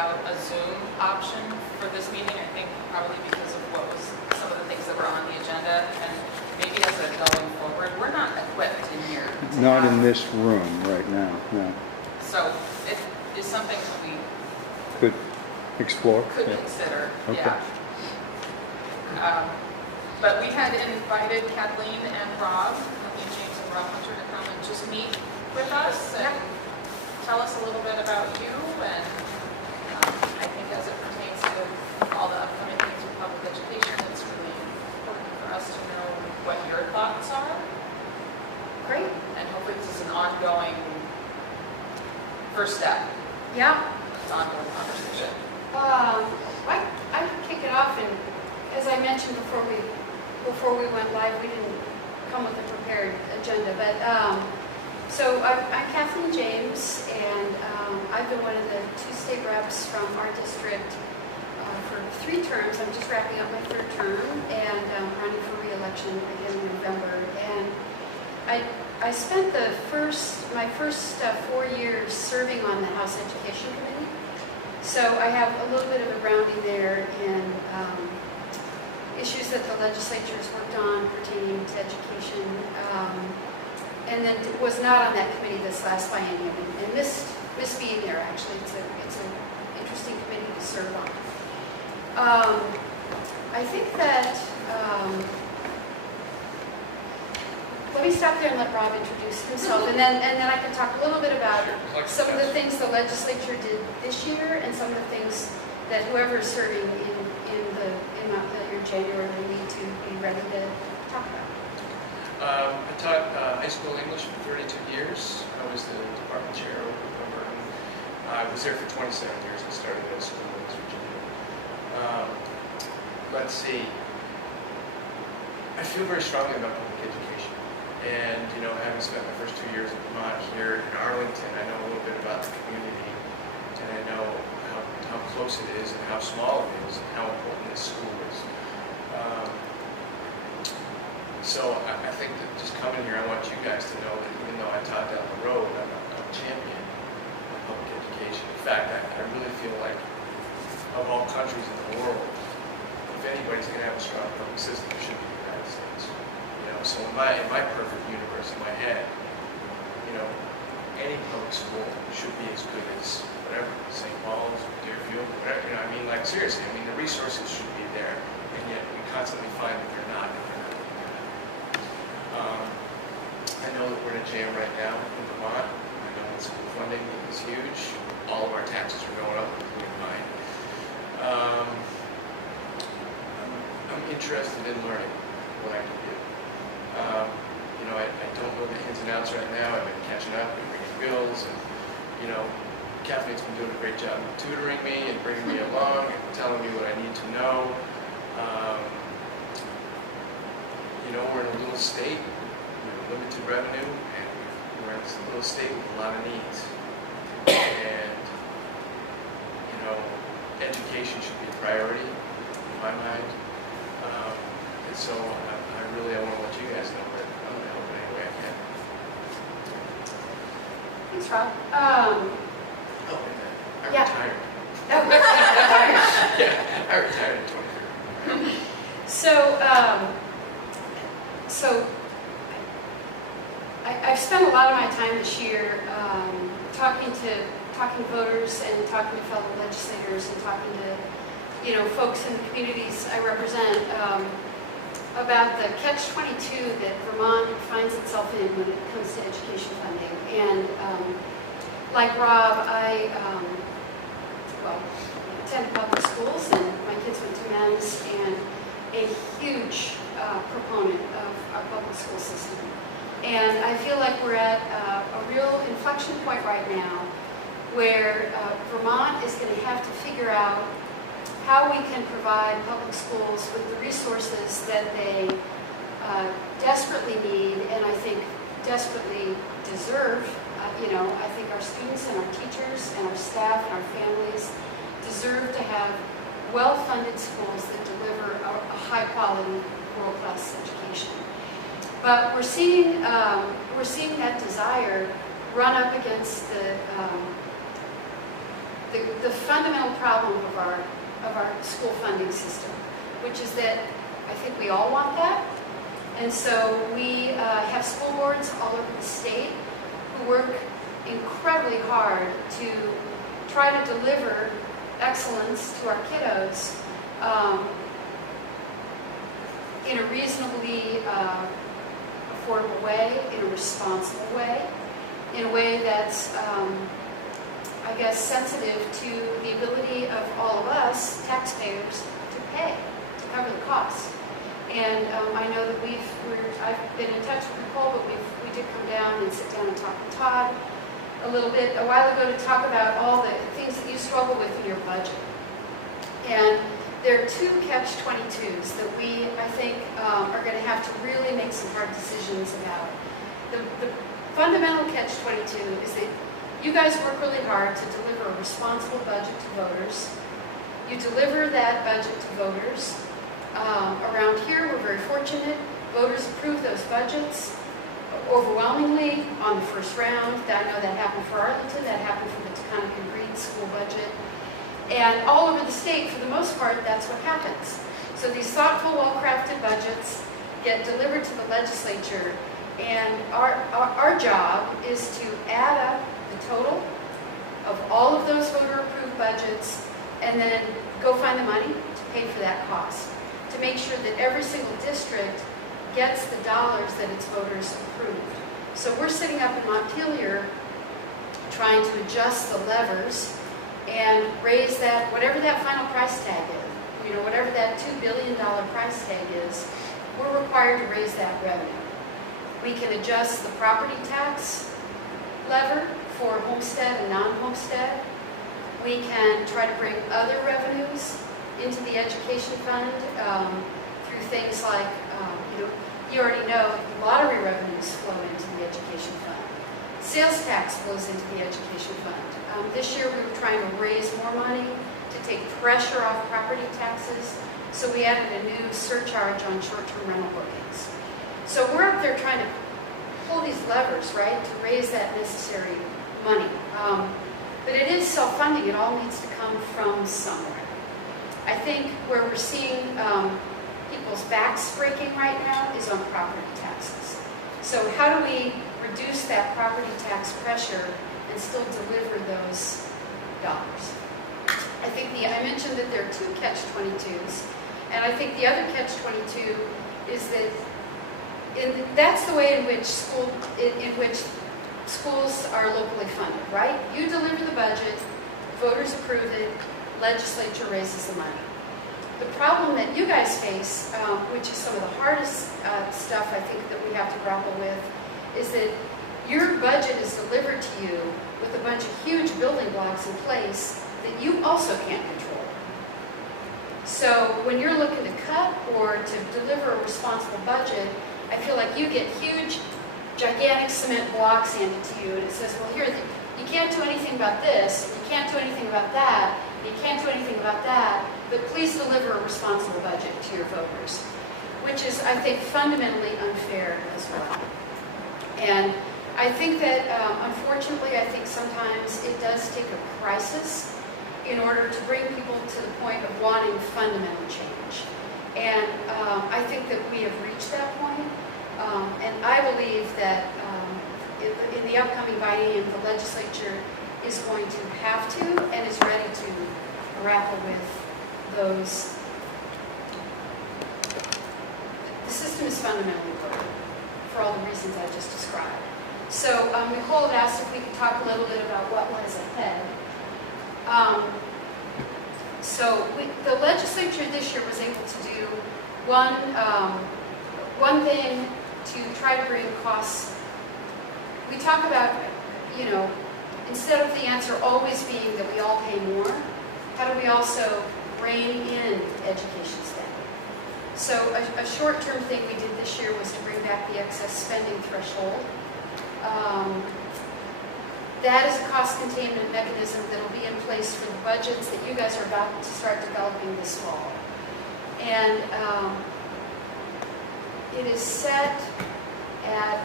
about a Zoom option for this meeting, I think probably because of what was some of the things that were on the agenda, and maybe as a going forward, we're not equipped in here. Not in this room right now, no. So it is something that we Could explore? could Yeah. consider, Okay. yeah. But we had invited Kathleen and Rob, Kathleen James and Rob Hunter, to come and just meet with us and tell us a little bit about you. And I think as it pertains to all the upcoming things with public education, it's really important for us to know what your thoughts are. Great. And hopefully this is an ongoing first step. Yeah. It's an ongoing conversation. I can kick it off, and as I mentioned before we went live, we didn't come with a prepared agenda, but so I'm Kathleen James, and I've been one of the 2 state reps from our district for 3 terms. I'm just wrapping up my 3rd term, and running for re-election again in November. And I spent my first 4 years serving on the House Education Committee, so I have a little bit of a grounding there in issues that the legislature has worked on pertaining to education, and then was not on that committee this last biennium, and missed being there. Actually, it's an interesting committee to serve on. I think that let me stop there and let Rob introduce himself, and then I can talk a little bit about some of the things the legislature did this year, and some of the things that whoever is serving in Mount Pilgrim January will need to be ready to talk about. I taught high school English for 32 years. I was the department chair over November. I was there for 27 years. I started at school in West Virginia. Let's see. I feel very strongly about public education. And, having spent my first 2 years in Vermont here in Arlington, I know a little bit about the community, and I know how close it is and how small it is and how important this school is. So I think that just coming here, I want you guys to know that even though I taught down the road, I'm a champion of public education. In fact, I really feel like of all countries in the world, if anybody's going to have a strong public system, it should be the United States. So in my perfect universe, in my head, any public school should be as good as whatever, St. Paul's, Deerfield, whatever. Seriously, the resources should be there, and yet we constantly find that they're not. I know that we're in a jam right now in Vermont. I know that school funding is huge. All of our taxes are going up, including mine. I'm interested in learning what I can do. I don't know the ins and outs right now. I've been catching up and bringing bills, and Kathleen's been doing a great job of tutoring me and bringing me along and telling me what I need to know. We're in a little state with limited revenue, and we're in this little state with a lot of needs. And, education should be a priority in my mind. And so I want to let you guys know that I'm going to help in any way I can. Thanks, Rob. Oh, and I retired. Yeah, I retired at 23. So I've spent a lot of my time this year talking to voters and talking to fellow legislators and talking to folks in the communities I represent about the catch-22 that Vermont finds itself in when it comes to education funding. And like Rob, I attended public schools, and my kids went to men's, and a huge proponent of our public school system. And I feel like we're at a real inflection point right now where Vermont is going to have to figure out how we can provide public schools with the resources that they desperately need, and I think desperately deserve. I think our students and our teachers and our staff and our families deserve to have well-funded schools that deliver a high-quality, world-class education. But we're seeing that desire run up against the fundamental problem of our school funding system, which is that I think we all want that. And so we have school boards all over the state who work incredibly hard to try to deliver excellence to our kiddos in a reasonably affordable way, in a responsible way, in a way that's, I guess, sensitive to the ability of all of us, taxpayers, to pay, to cover the cost. And I know that I've been in touch with Nicole, but we did come down and sit down and talk with Todd a little bit a while ago to talk about all the things that you struggle with in your budget. And there are two catch-22s that we, I think, are going to have to really make some hard decisions about. The fundamental catch-22 is that you guys work really hard to deliver a responsible budget to voters. You deliver that budget to voters. Around here, we're very fortunate. Voters approve those budgets overwhelmingly on the first round. I know that happened for Arlington, that happened for the Taconic and Green school budget. And all over the state, for the most part, that's what happens. So these thoughtful, well-crafted budgets get delivered to the legislature, and our job is to add up the total of all of those voter-approved budgets and then go find the money to pay for that cost, to make sure that every single district gets the dollars that its voters approved. So we're sitting up in Montpelier trying to adjust the levers and raise that, whatever that final price tag is, whatever that $2 billion price tag is, we're required to raise that revenue. We can adjust the property tax lever for homestead and non-homestead. We can try to bring other revenues into the education fund through things like, you already know, lottery revenues flow into the education fund. Sales tax flows into the education fund. This year we were trying to raise more money to take pressure off property taxes, so we added a new surcharge on short-term rental bookings. So we're up there trying to pull these levers, right, to raise that necessary money. But it is self-funding. It all needs to come from somewhere. I think where we're seeing people's backs breaking right now is on property taxes. So how do we reduce that property tax pressure and still deliver those dollars? I mentioned that there are two catch-22s, and I think the other catch-22 is that that's the way in which schools are locally funded, right? You deliver the budget, voters approve it, legislature raises the money. The problem that you guys face, which is some of the hardest stuff I think that we have to grapple with, is that your budget is delivered to you with a bunch of huge building blocks in place that you also can't control. So when you're looking to cut or to deliver a responsible budget, I feel like you get huge, gigantic cement blocks handed to you, and it says, well, here, you can't do anything about this, you can't do anything about that, you can't do anything about that, but please deliver a responsible budget to your voters, which is, I think, fundamentally unfair as well. And I think that, unfortunately, I think sometimes it does take a crisis in order to bring people to the point of wanting fundamental change. And I think that we have reached that point. And I believe that in the upcoming biennium, the legislature is going to have to and is ready to grapple with those. The system is fundamentally broken for all the reasons I just described. So Nicole had asked if we could talk a little bit about what lies ahead. The legislature this year was able to do one thing to try to bring costs. We talk about, instead of the answer always being that we all pay more, how do we also rein in education spending? So a short-term thing we did this year was to bring back the excess spending threshold. That is a cost containment mechanism that will be in place for the budgets that you guys are about to start developing this fall. And it is set at,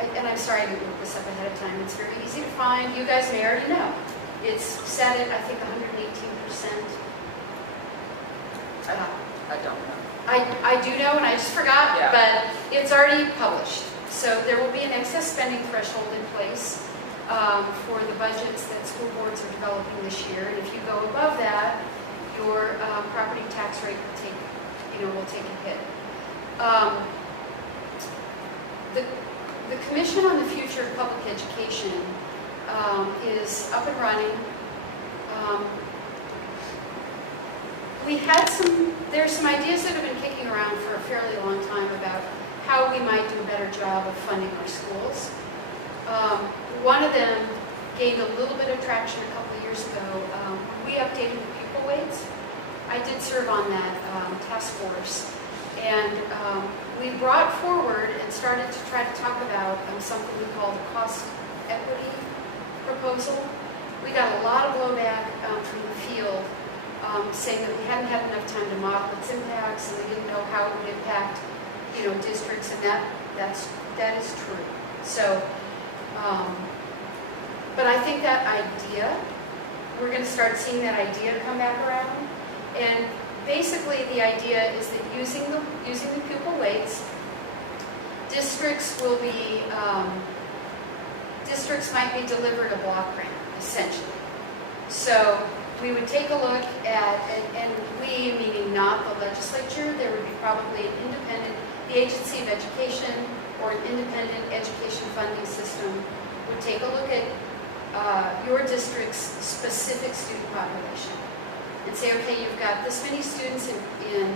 and I'm sorry I didn't look this up ahead of time, it's very easy to find. You guys may already know. It's set at, I think, 118%. I don't know. I do know, and I just forgot, Yeah. but it's already published. So there will be an excess spending threshold in place for the budgets that school boards are developing this year. And if you go above that, your property tax rate will take a hit. The Commission on the Future of Public Education is up and running. There's some ideas that have been kicking around for a fairly long time about how we might do a better job of funding our schools. One of them gained a little bit of traction a couple of years ago. We updated the pupil weights. I did serve on that task force. And we brought forward and started to try to talk about something we call the cost equity proposal. We got a lot of blowback from the field saying that we hadn't had enough time to model its impacts and we didn't know how it would impact, districts, and that is true. So, but I think that idea, we're going to start seeing that idea come back around. And basically, the idea is that using the pupil weights, districts might be delivered a block grant, essentially. So we would take a look at, and we, meaning not the legislature, there would be probably the Agency of Education or an independent education funding system would take a look at your district's specific student population and say, okay, you've got this many students in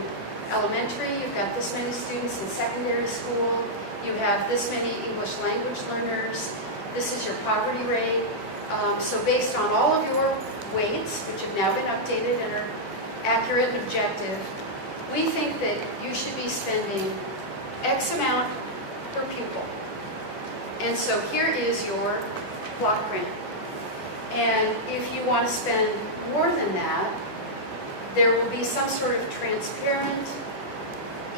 elementary, you've got this many students in secondary school, you have this many English language learners, this is your poverty rate. So based on all of your weights, which have now been updated and are accurate and objective, we think that you should be spending X amount per pupil. And so here is your block grant. And if you want to spend more than that, there will be some sort of transparent,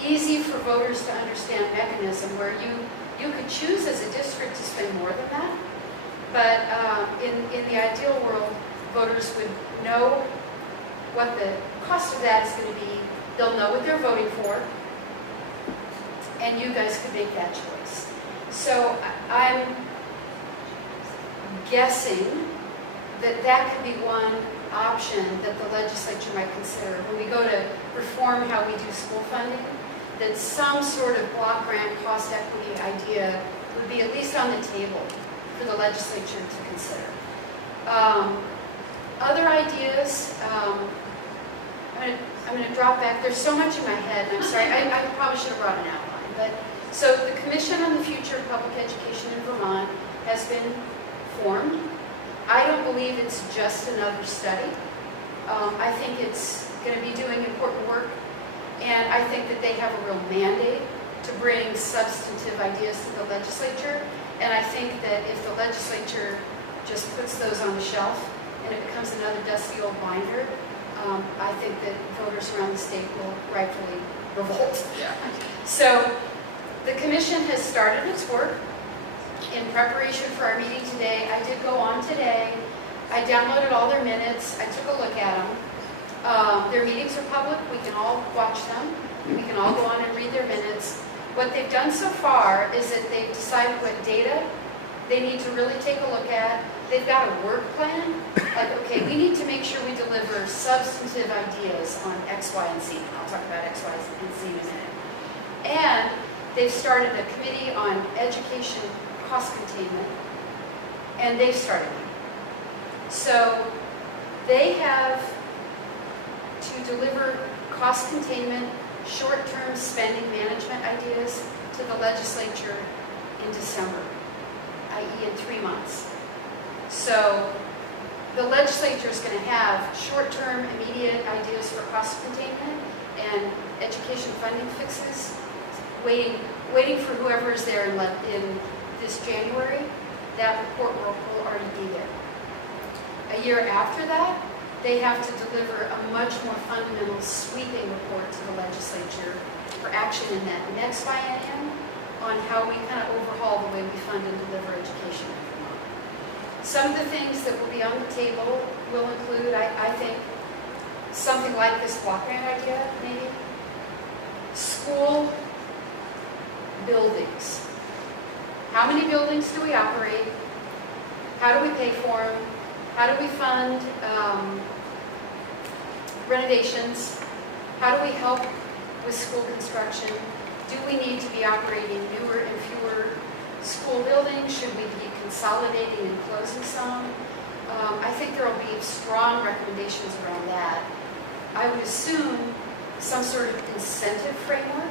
easy for voters to understand mechanism where you could choose as a district to spend more than that. But in the ideal world, voters would know what the cost of that is going to be. They'll know what they're voting for. And you guys could make that choice. So I'm guessing that could be one option that the legislature might consider when we go to reform how we do school funding, that some sort of block grant cost equity idea would be at least on the table for the legislature to consider. Other ideas, I'm going to drop back. There's so much in my head, and I'm sorry, I probably should have brought an outline. But so the Commission on the Future of Public Education in Vermont has been formed. I don't believe it's just another study. I think it's going to be doing important work, and I think that they have a real mandate to bring substantive ideas to the legislature. And I think that if the legislature just puts those on the shelf and it becomes another dusty old binder, I think that voters around the state will rightfully revolt. Yeah. So the commission has started its work. In preparation for our meeting today, I did go on today. I downloaded all their minutes. I took a look at them. Their meetings are public. We can all watch them. We can all go on and read their minutes. What they've done so far is that they've decided what data they need to really take a look at. They've got a work plan. Like, okay, we need to make sure we deliver substantive ideas on X, Y, and Z. I'll talk about X, Y, and Z in a minute. And they've started a committee on education cost containment, and they've started it. So they have to deliver cost containment, short-term spending management ideas to the legislature in December, i.e. in 3 months. So the legislature is going to have short-term, immediate ideas for cost containment and education funding fixes, waiting for whoever is there in this January. That report will already be there. A year after that, they have to deliver a much more fundamental, sweeping report to the legislature for action in that next biennium on how we kind of overhaul the way we fund and deliver education in Vermont. Some of the things that will be on the table will include, I think, something like this block grant idea, maybe. School buildings. How many buildings do we operate? How do we pay for them? How do we fund renovations? How do we help with school construction? Do we need to be operating newer and fewer school buildings? Should we be consolidating and closing some? I think there will be strong recommendations around that. I would assume some sort of incentive framework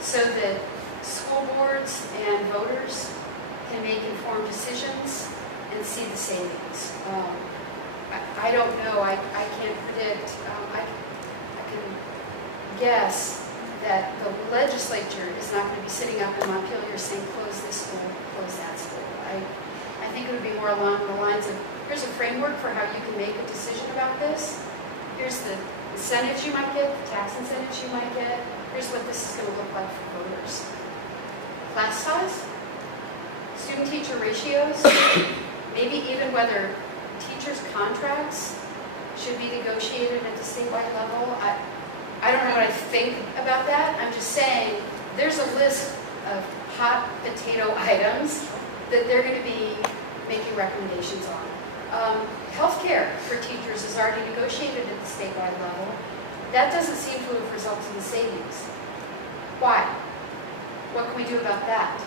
so that school boards and voters can make informed decisions and see the savings. I don't know, I can't predict. I can guess that the legislature is not going to be sitting up in Montpelier saying, close this school, close that school. I think it would be more along the lines of, here's a framework for how you can make a decision about this. Here's the incentives you might get, the tax incentives you might get. Here's what this is going to look like for voters. Class size, student-teacher ratios, maybe even whether teachers' contracts should be negotiated at the statewide level. I don't know what I think about that. I'm just saying there's a list of hot potato items that they're going to be making recommendations on. Healthcare for teachers is already negotiated at the statewide level. That doesn't seem to have resulted in savings. Why? What can we do about that?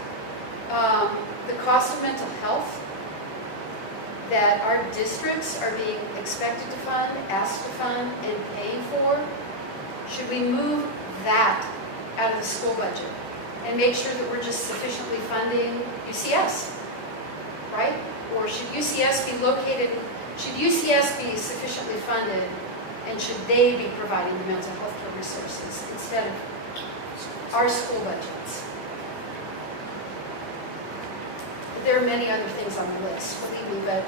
The cost of mental health that our districts are being expected to fund, asked to fund, and paying for, should we move that out of the school budget and make sure that we're just sufficiently funding UCS, right? Or should UCS be located, should UCS be sufficiently funded, and should they be providing the mental health care resources instead of our school budgets? There are many other things on the list, believe me, but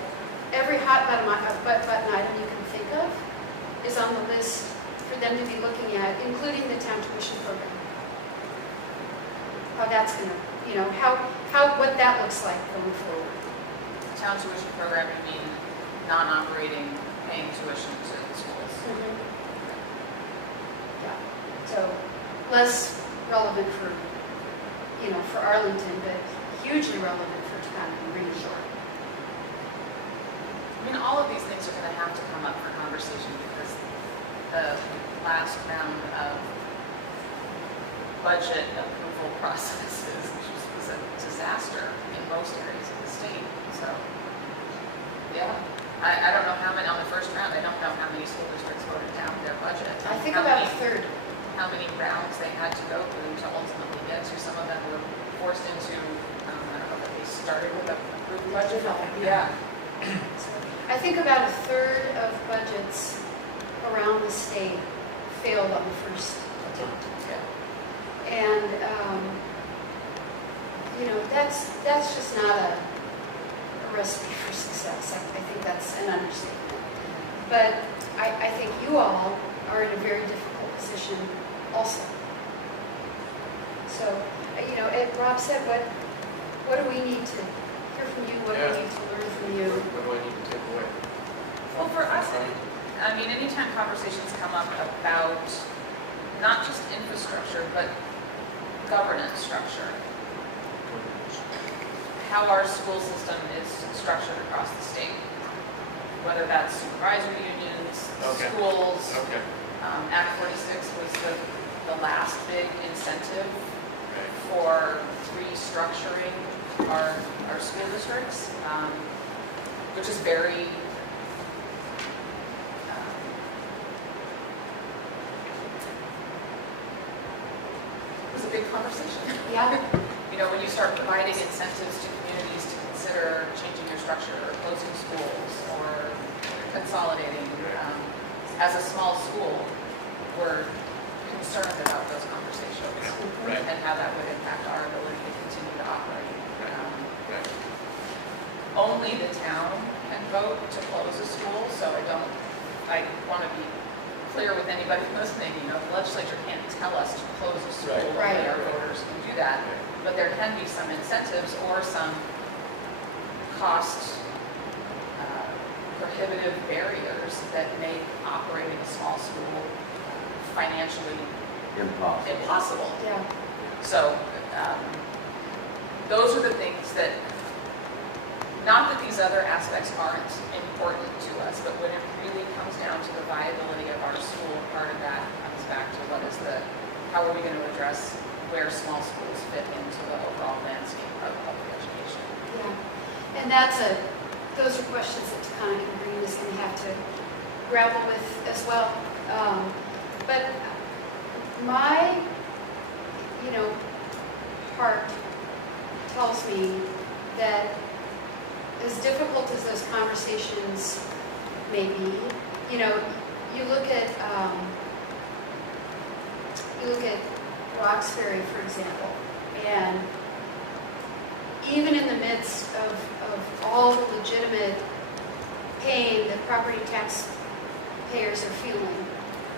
every hot button item you can think of is on the list for them to be looking at, including the town tuition program. How that's going to, what that looks like going forward. Town tuition program, you mean non-operating, paying tuition to the schools? Mm-hmm. Yeah, so less relevant for Arlington, but hugely relevant for town and Green Shore. I mean, all of these things are going to have to come up for conversation because the last round of budget approval processes was a disaster in most areas of the state. So, yeah, I don't know how many, on the first round, I don't know how many school districts voted down their budget. I think How about many- a third. How many rounds they had to go through to ultimately get to. Some of them were forced into, I don't know, that they started with a approved budget. Yeah. I think about a third of budgets around the state failed on the first attempt. Yeah. And, that's just not a recipe for success. I think that's an understatement. But I think you all are in a very difficult position also. So, Rob said, what do we need to hear from you? What do we need to learn from you? What do I need to take away? Well, for us, I mean, anytime conversations come up about not just infrastructure, but governance structure, how our school system is structured across the state, whether that's supervisory unions, Okay. schools. Okay. Act 46 was the last big incentive Okay. for restructuring our school districts, which is very it was a big conversation. Yeah. When you start providing incentives to communities to consider changing your structure or closing schools or consolidating, as a small school, we're concerned about those conversations Right. and how that would impact our ability to continue to operate. Right. Only the town can vote to close a school, so I want to be clear with anybody listening, the legislature can't tell us to close a school. Right. Only our voters can do that. But there can be some incentives or some cost prohibitive barriers that make operating a small school financially impossible. Yeah. So those are the things that, not that these other aspects aren't important to us, but when it really comes down to the viability of our school, part of that comes back to how are we going to address where small schools fit into the overall landscape of public education. Yeah. And those are questions that Takana Green is going to have to grapple with as well. But my, heart tells me that as difficult as those conversations may be, you look at Roxbury, for example, and even in the midst of all the legitimate pain that property tax payers are feeling,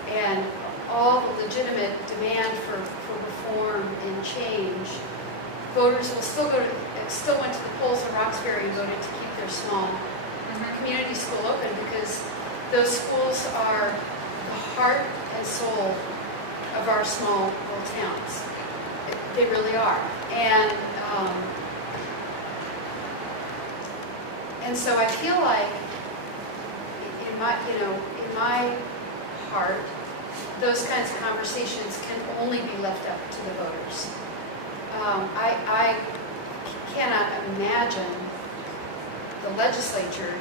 and all the legitimate demand for reform and change, voters will still went to the polls in Roxbury and voted to keep their small community school open, because those schools are the heart and soul of our small rural towns. They really are. And so I feel like in my heart, those kinds of conversations can only be left up to the voters. I cannot imagine the legislature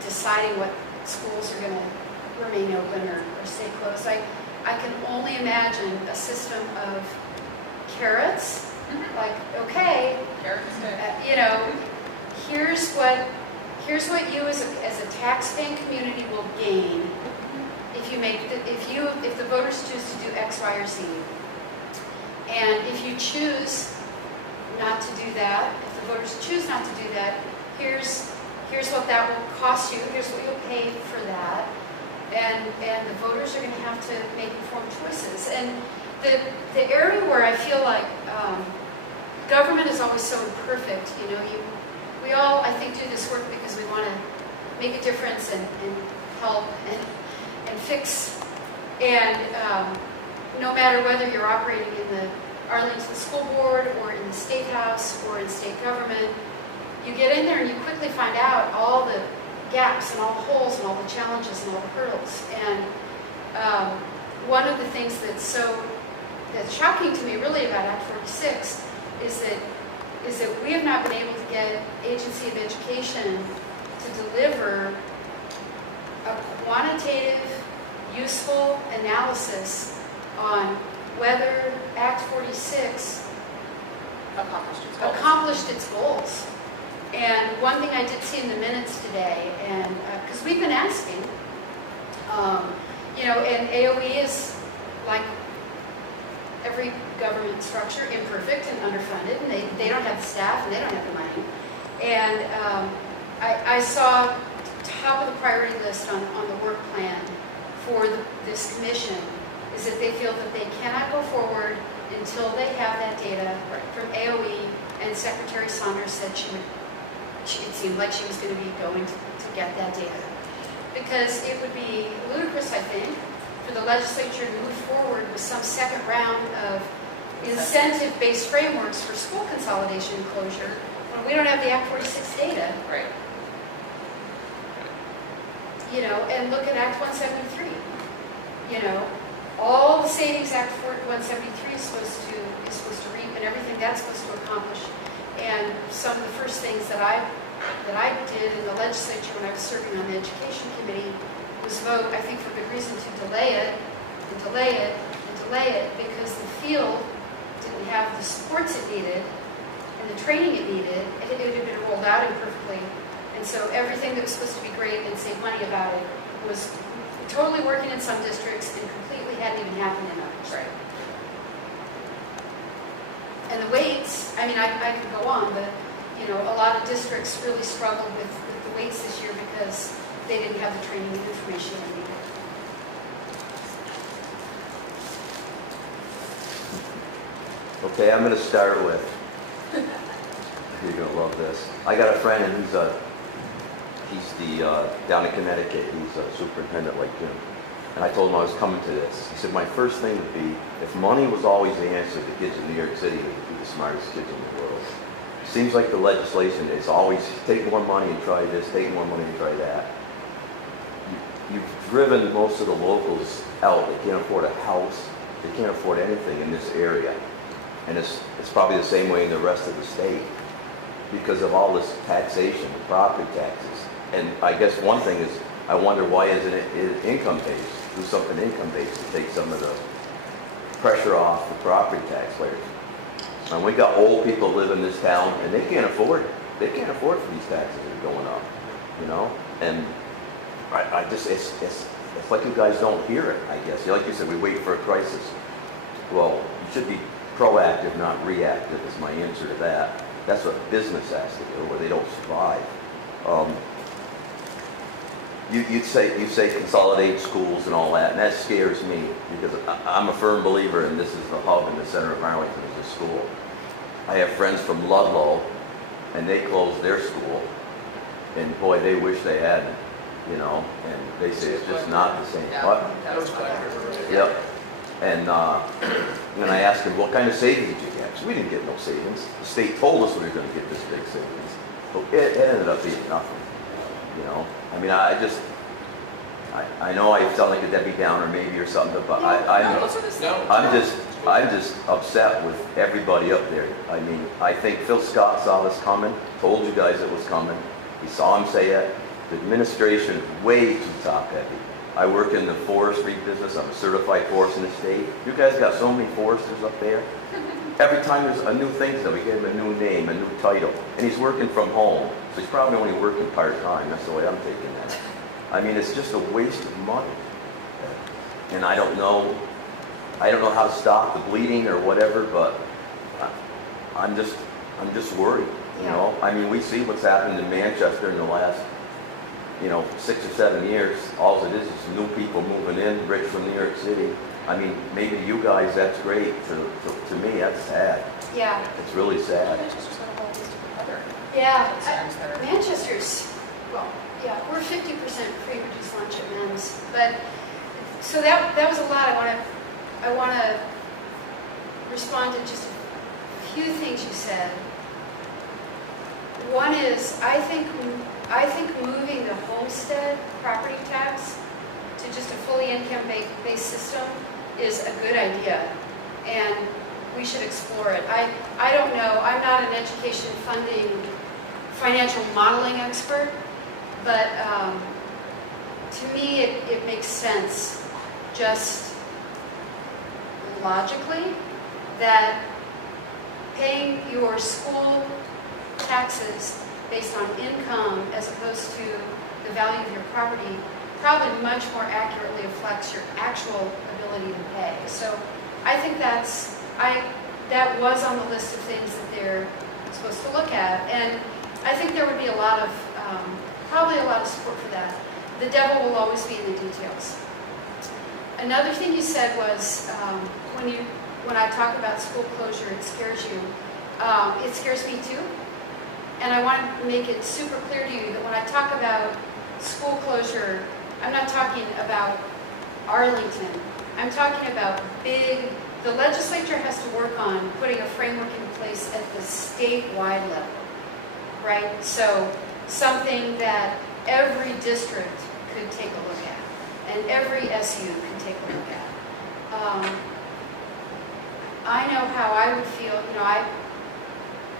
deciding what schools are going to remain open or stay closed. I can only imagine a system of carrots, like, okay, Carrots is good. here's what you as a tax-paying community will gain if the voters choose to do X, Y, or Z. And if you choose not to do that, if the voters choose not to do that, here's what that will cost you, here's what you'll pay for that. And the voters are going to have to make informed choices. And the area where I feel like government is always so imperfect, we all, I think, do this work because we want to make a difference and help and fix. And no matter whether you're operating in the Arlington School Board or in the State House or in state government, you get in there and you quickly find out all the gaps and all the holes and all the challenges and all the hurdles. And one of the things that's shocking to me really about Act 46 is that we have not been able to get Agency of Education to deliver a quantitative, useful analysis on whether Act 46 accomplished its goals. And one thing I did see in the minutes today, and because we've been asking, and AOE is like every government structure, imperfect and underfunded, and they don't have the staff and they don't have the money. And I saw top of the priority list on the work plan for this commission is that they feel that they cannot go forward until they have that data from AOE, and Secretary Saunders said it seemed like she was going to be going to get that data. Because it would be ludicrous, I think, for the legislature to move forward with some second round of incentive-based frameworks for school consolidation and closure when we don't have the Act 46 data. Right. And look at Act 173. All the savings Act 173 is supposed to reap, and everything that's supposed to accomplish. And some of the first things that I did in the legislature when I was serving on the Education Committee was vote, I think for good reason, to delay it, because the field didn't have the supports it needed and the training it needed, and it had been rolled out imperfectly. And so everything that was supposed to be great and save money about it was totally working in some districts and completely hadn't even happened in others. Right. And the weights, I could go on, but a lot of districts really struggled with the weights this year because they didn't have the training and information they needed. Okay, I'm going to start with, you're going to love this. I got a friend and he's the, down in Connecticut, he's a superintendent like Jim. And I told him I was coming to this. He said, my first thing would be, if money was always the answer, the kids in New York City would be the smartest kids in the world. Seems like the legislation is always take more money and try this, take more money and try that. You've driven most of the locals out. They can't afford a house. They can't afford anything in this area. And it's probably the same way in the rest of the state because of all this taxation, property taxes. And I guess one thing is, I wonder why isn't it income-based? Do something income-based to take some of the pressure off the property tax layers. And we got old people live in this town, and they can't afford it. They can't afford for these taxes that are going up, you know? And I just, it's like you guys don't hear it, I guess. Like you said, we wait for a crisis. Well, you should be proactive, not reactive, is my answer to that. That's what business has to do, or they don't survive. You say consolidate schools and all that, and that scares me because I'm a firm believer, and this is the hub in the center of Arlington is a school. I have friends from Ludlow, and they closed their school, and boy, they wish they hadn't, you know, and they say it's just not the same. Yeah, What? that was Black River. Yep. And then I asked him, what kind of savings did you get? So we didn't get no savings. The state told us we were going to get this big savings, but it ended up being nothing. You know, I mean, I know I sound like a Debbie Downer maybe or something, but I'm just upset with everybody up there. I mean, I think Phil Scott saw this coming, told you guys it was coming. He saw him say it. The administration is way too top heavy. I work in the forestry business. I'm a certified forest in the state. You guys got so many foresters up there. Every time there's a new thing, so we give him a new name, a new title. And he's working from home, so he's probably only working part-time. That's the way I'm taking that. I mean, it's just a waste of money. And I don't know how to stop the bleeding or whatever, but I'm just worried, you know? I mean, we see what's happened in Manchester in the last, 6 or 7 years. All it is new people moving in, rich from New York City. I mean, maybe to you guys that's great. To me, that's sad. Yeah. It's really sad. Manchester's got a whole list of other Yeah. concerns that are. Manchester's, well, yeah, we're 50% free reduced lunch at men's. But, so that was a lot. I want to respond to just a few things you said. One is, I think moving the homestead property tax to just a fully income-based system is a good idea, and we should explore it. I don't know, I'm not an education funding, financial modeling expert, but to me it makes sense just logically that paying your school taxes based on income as opposed to the value of your property probably much more accurately reflects your actual ability to pay. So I think that was on the list of things that they're supposed to look at, and I think there would be probably a lot of support for that. The devil will always be in the details. Another thing you said was when I talk about school closure, it scares you. It scares me too. And I want to make it super clear to you that when I talk about school closure, I'm not talking about Arlington. I'm talking about the legislature has to work on putting a framework in place at the statewide level, right? So something that every district could take a look at, and every SU could take a look at. I know how I would feel,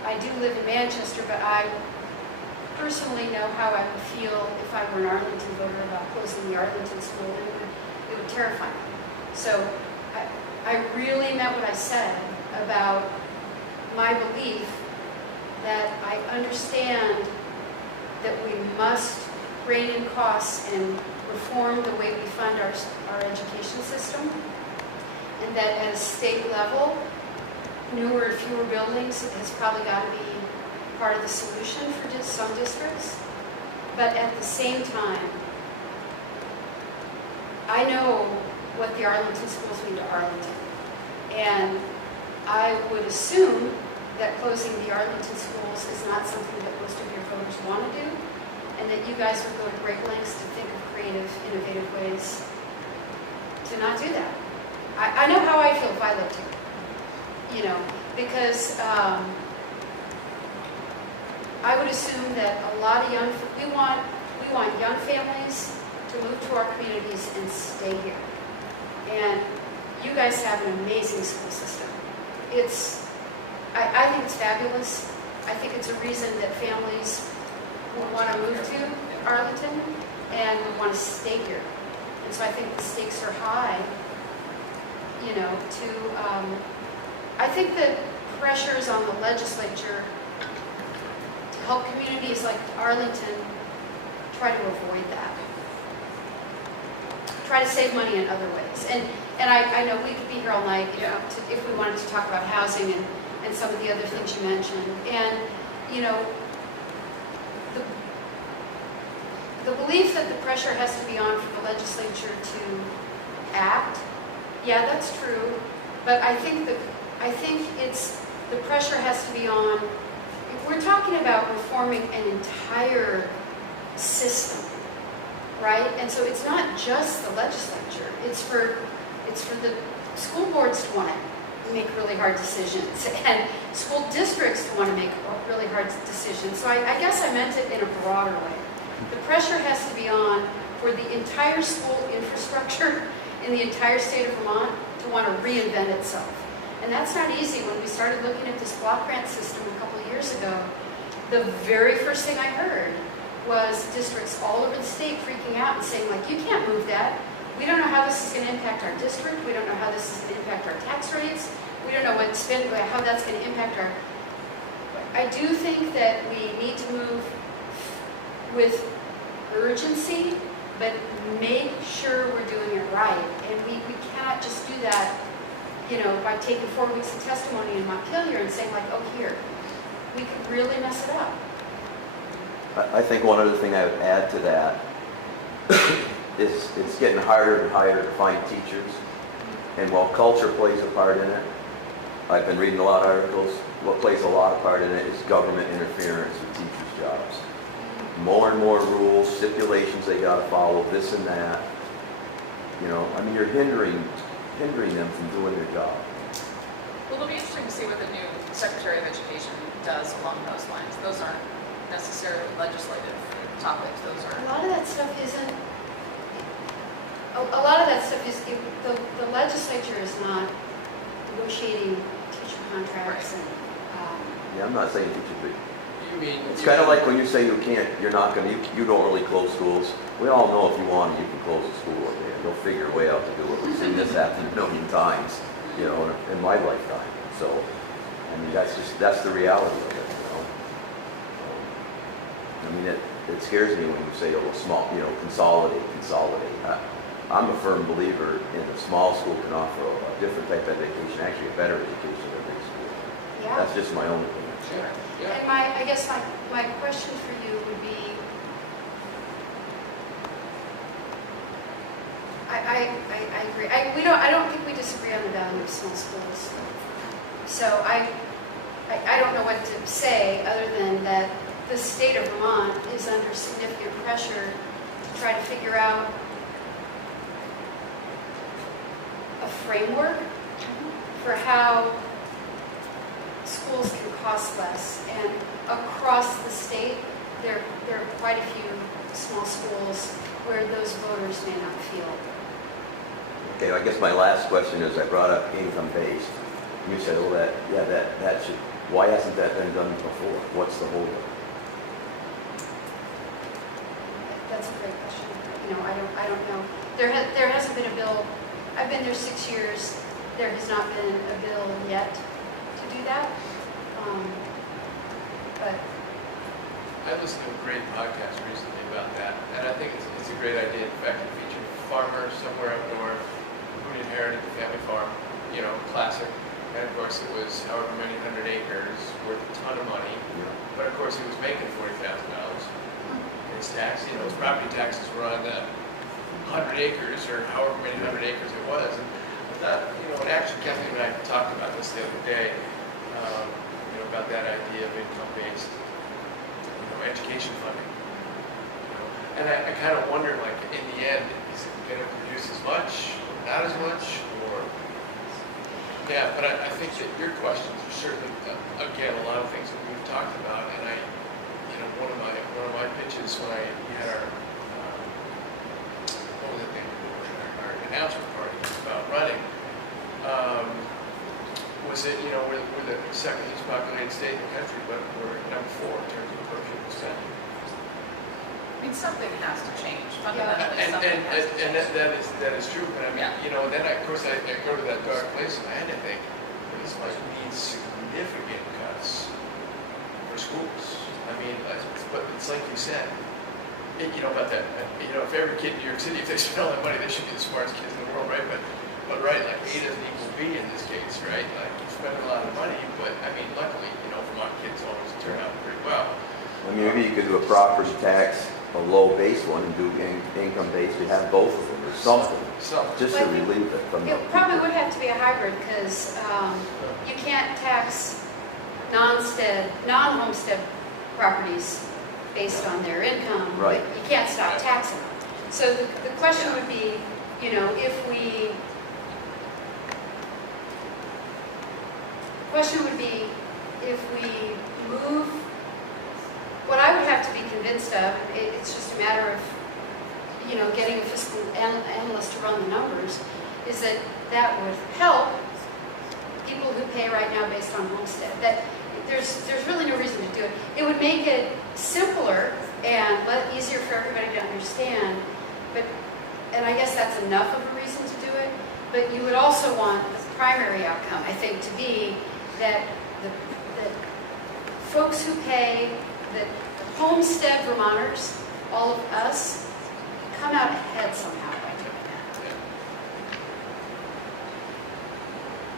I do live in Manchester, but I personally know how I would feel if I were an Arlington voter about closing the Arlington school. It would terrify me. So I really meant what I said about my belief that I understand that we must rein in costs and reform the way we fund our education system, and that at a state level, newer, fewer buildings has probably got to be part of the solution for just some districts. But at the same time, I know what the Arlington schools mean to Arlington. And I would assume that closing the Arlington schools is not something that most of your voters want to do. and that you guys would go to great lengths to think of creative, innovative ways to not do that. I know how I feel if I lived here, because I would assume that a lot of we want young families to move to our communities and stay here. And you guys have an amazing school system. I think it's fabulous. I think it's a reason that families will want to move to Arlington and would want to stay here. And so I think the stakes are high, I think that pressure is on the legislature to help communities like Arlington try to avoid that. Try to save money in other ways. And I know we could be here all night if we wanted to talk about housing and some of the other things you mentioned. And, the belief that the pressure has to be on for the legislature to act, yeah, that's true. But I think the pressure has to be on, if we're talking about reforming an entire system, right? And so it's not just the legislature. It's for the school boards to want to make really hard decisions, and school districts to want to make really hard decisions. So I guess I meant it in a broader way. The pressure has to be on for the entire school infrastructure in the entire state of Vermont to want to reinvent itself. And that's not easy. When we started looking at this block grant system a couple of years ago, the very first thing I heard was districts all over the state freaking out and saying, like, you can't move that. We don't know how this is going to impact our district. We don't know how this is going to impact our tax rates. We don't know how that's going to impact our... I do think that we need to move with urgency, but make sure we're doing it right. And we cannot just do that, by taking 4 weeks of testimony in Montpelier and saying, like, oh, here. We could really mess it up. I think one other thing I would add to that is it's getting harder and harder to find teachers. And while culture plays a part in it, I've been reading a lot of articles, what plays a lot of part in it is government interference with teachers' jobs. More and more rules, stipulations they got to follow, this and that. You're hindering them from doing their job. Well, it'll be interesting to see what the new Secretary of Education does along those lines. Those aren't necessarily legislative topics. Those are... A lot of that stuff isn't... A lot of that stuff is... The legislature is not negotiating teacher contracts and... Yeah, I'm not saying teachers, but You mean... it's kind of like when you say you don't really close schools. We all know if you want, you can close a school. Okay? You'll figure a way out to do it. We've seen this happen a million times, in my lifetime. So, that's the reality of it, It scares me when you say, consolidate. I'm a firm believer in a small school can offer a different type of education, actually a better education than a big school. Yeah. That's just my own opinion. Sure. Yeah. And I guess my question for you would be, I agree. I don't think we disagree on the value of small schools. So I don't know what to say other than that the state of Vermont is under significant pressure to try to figure out a framework for how schools can cost less. And across the state, there are quite a few small schools where those voters may not feel. Okay, I guess my last question is, I brought up income-based. You said, that should, why hasn't that been done before? What's the holdup? That's a great question. I don't know. There hasn't been a bill. I've been there 6 years. There has not been a bill yet to do that. But I listened to a great podcast recently about that, and I think it's a great idea. In fact, it featured a farmer somewhere up north who inherited the family farm, classic. And of course, it was however many 100 acres, worth a ton of money. Yeah. But of course, he was making $40,000 in his tax. His property taxes were on the 100 acres or however many 100 acres it was. And I thought, and actually, Kathleen and I talked about this the other day, about that idea of income-based, education funding. And I kind of wonder, like, in the end, is it going to produce as much, or not as much, or... Yeah, but I think that your questions are certainly, again, a lot of things that we've talked about, and one of my pitches when we had our, what was it, our announcement party about running, was that, we're the second least populated state in the country, but we're number 4 in terms of per pupil spending. I mean, something has to change, fundamentally, And something has to change. that is true, but I mean, Yeah. then of course I go to that dark place in my head and think, this might mean significant cuts for schools. I mean, but it's like you said, about that, if every kid in New York City, if they spend all that money, they should be the smartest kids in the world, right? But right, like A doesn't equal B in this case, right? Like, you spend a lot of money, but I mean, luckily, Vermont kids always turn out pretty well. I mean, maybe you could do a property tax, a low base one, and do income base, we have both of them, or something, just to relieve it from the... It probably would have to be a hybrid, because you can't tax non-homestead properties based on their income. Right. But you can't stop taxing them. So the question would be, if we move, what I would have to be convinced of, it's just a matter of, getting a fiscal analyst to run the numbers, is that would help people who pay right now based on homestead. That there's really no reason to do it. It would make it simpler and easier for everybody to understand, and I guess that's enough of a reason to do it, but you would also want the primary outcome, I think, to be that the folks who pay, that homestead Vermonters, all of us, come out ahead somehow by doing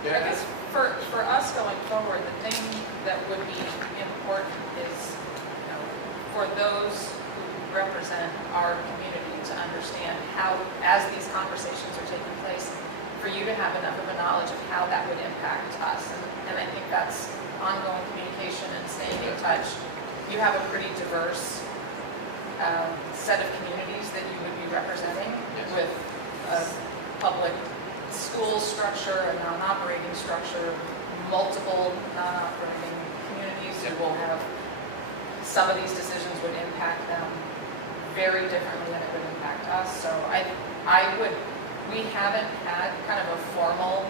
that. I guess for us going forward, the thing that would be important is, for those who represent our community to understand how, as these conversations are taking place, for you to have enough of a knowledge of how that would impact us. And I think that's ongoing communication and staying in touch. You have a pretty diverse set of communities that you would be representing, with a public school structure, a non-operating structure, multiple non-operating communities who will have, some of these decisions would impact them very differently than it would impact us. So we haven't had kind of a formal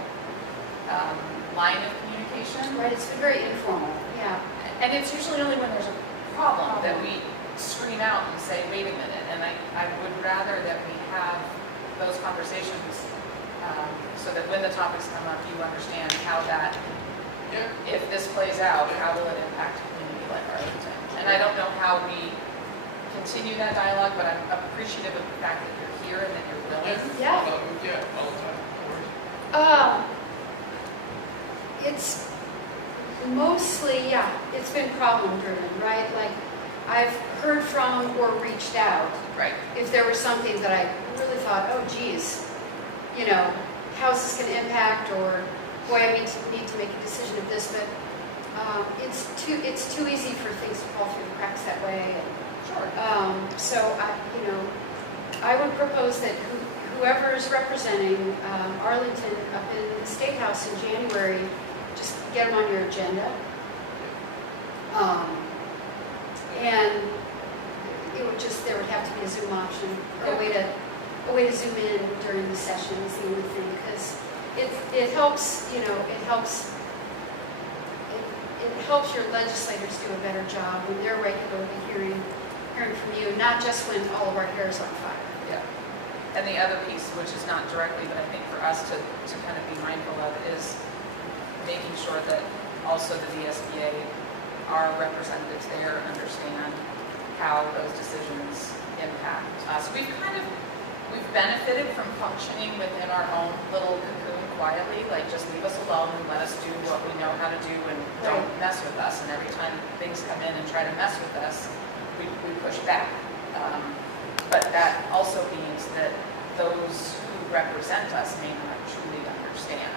line of communication. Right, it's very informal, yeah. And it's usually only when there's a problem that we scream out and say, wait a minute. And I would rather that we have those conversations so that when the topics come up, you understand how that, if this plays out, how will it impact a community like Arlington? And I don't know how we continue that dialogue, but I'm appreciative of the fact that you're here and that you're willing. Yeah. All the time. It's mostly, it's been problem driven, right? Like, I've heard from or reached out. Right. If there was something that I really thought, oh geez, how's this going to impact, or boy, I need to make a decision of this, but it's too easy for things to fall through the cracks that way. Sure. So I would propose that whoever is representing Arlington up in the State House in January, just get them on your agenda. And there would have to be a Zoom option, or a way to zoom in during the session is the only thing, because it helps your legislators do a better job when they're regularly hearing from you, not just when all of our hair is on fire. Yeah. And the other piece, which is not directly, but I think for us to kind of be mindful of, is making sure that also the VSBA, our representatives there, understand how those decisions impact us. We've benefited from functioning within our own little cocoon quietly, like just leave us alone and let us do what we know how to do and don't mess with us. And every time things come in and try to mess with us, we push back. But that also means that those who represent us may not truly understand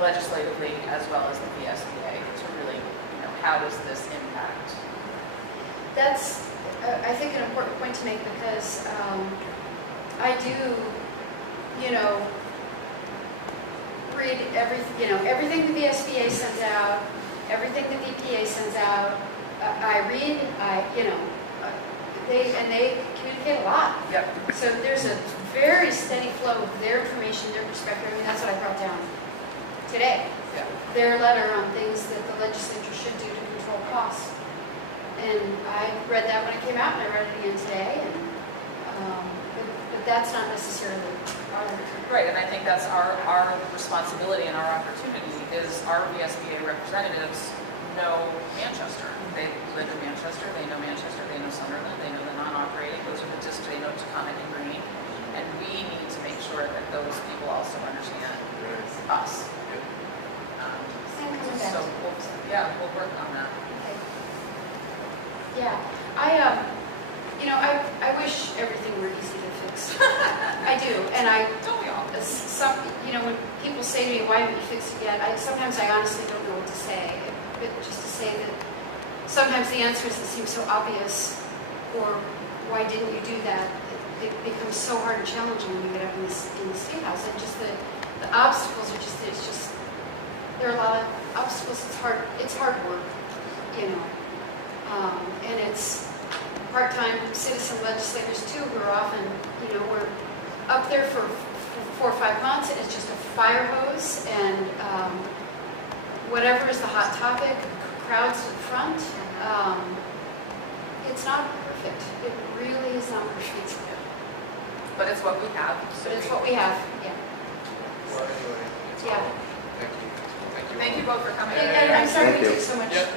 legislatively as well as the VSBA to really, how does this impact? I think an important point to make because I do, read everything the VSBA sends out, everything the VPA sends out. I read, they communicate a lot. Yep. So there's a very steady flow of their information, their perspective. I mean, that's what I brought down today. Yeah. Their letter on things that the legislature should do to control costs. And I read that when it came out, and I read it again today. And but that's not necessarily our. Right, and I think that's our responsibility and our opportunity is our VSBA representatives know Manchester. They live in Manchester, they know Sunderland, they know the non-operating, those are the districts they know Taconic and Green. And we need to make sure that those people also understand us. Same coming back So, to we'll work on that. Okay. Yeah, I wish everything were easy to fix. I do, and Don't we all? when people say to me, why haven't you fixed it yet? Sometimes I honestly don't know what to say. But just to say that sometimes the answers that seem so obvious, or why didn't you do that, it becomes so hard and challenging when you get up in the state house. And just the obstacles are there are a lot of obstacles. It's hard work, and it's part-time citizen legislators too, who are often, we're up there for 4 or 5 months, and it's just a fire hose, and whatever is the hot topic, crowds in front. It's not perfect. It really is not perfect. But it's what we have. But it's what we have. Yeah. Well, anyway, it's Yeah. all- Thank you. Thank you both for coming. And I'm sorry Thank we you. took so much. Yep,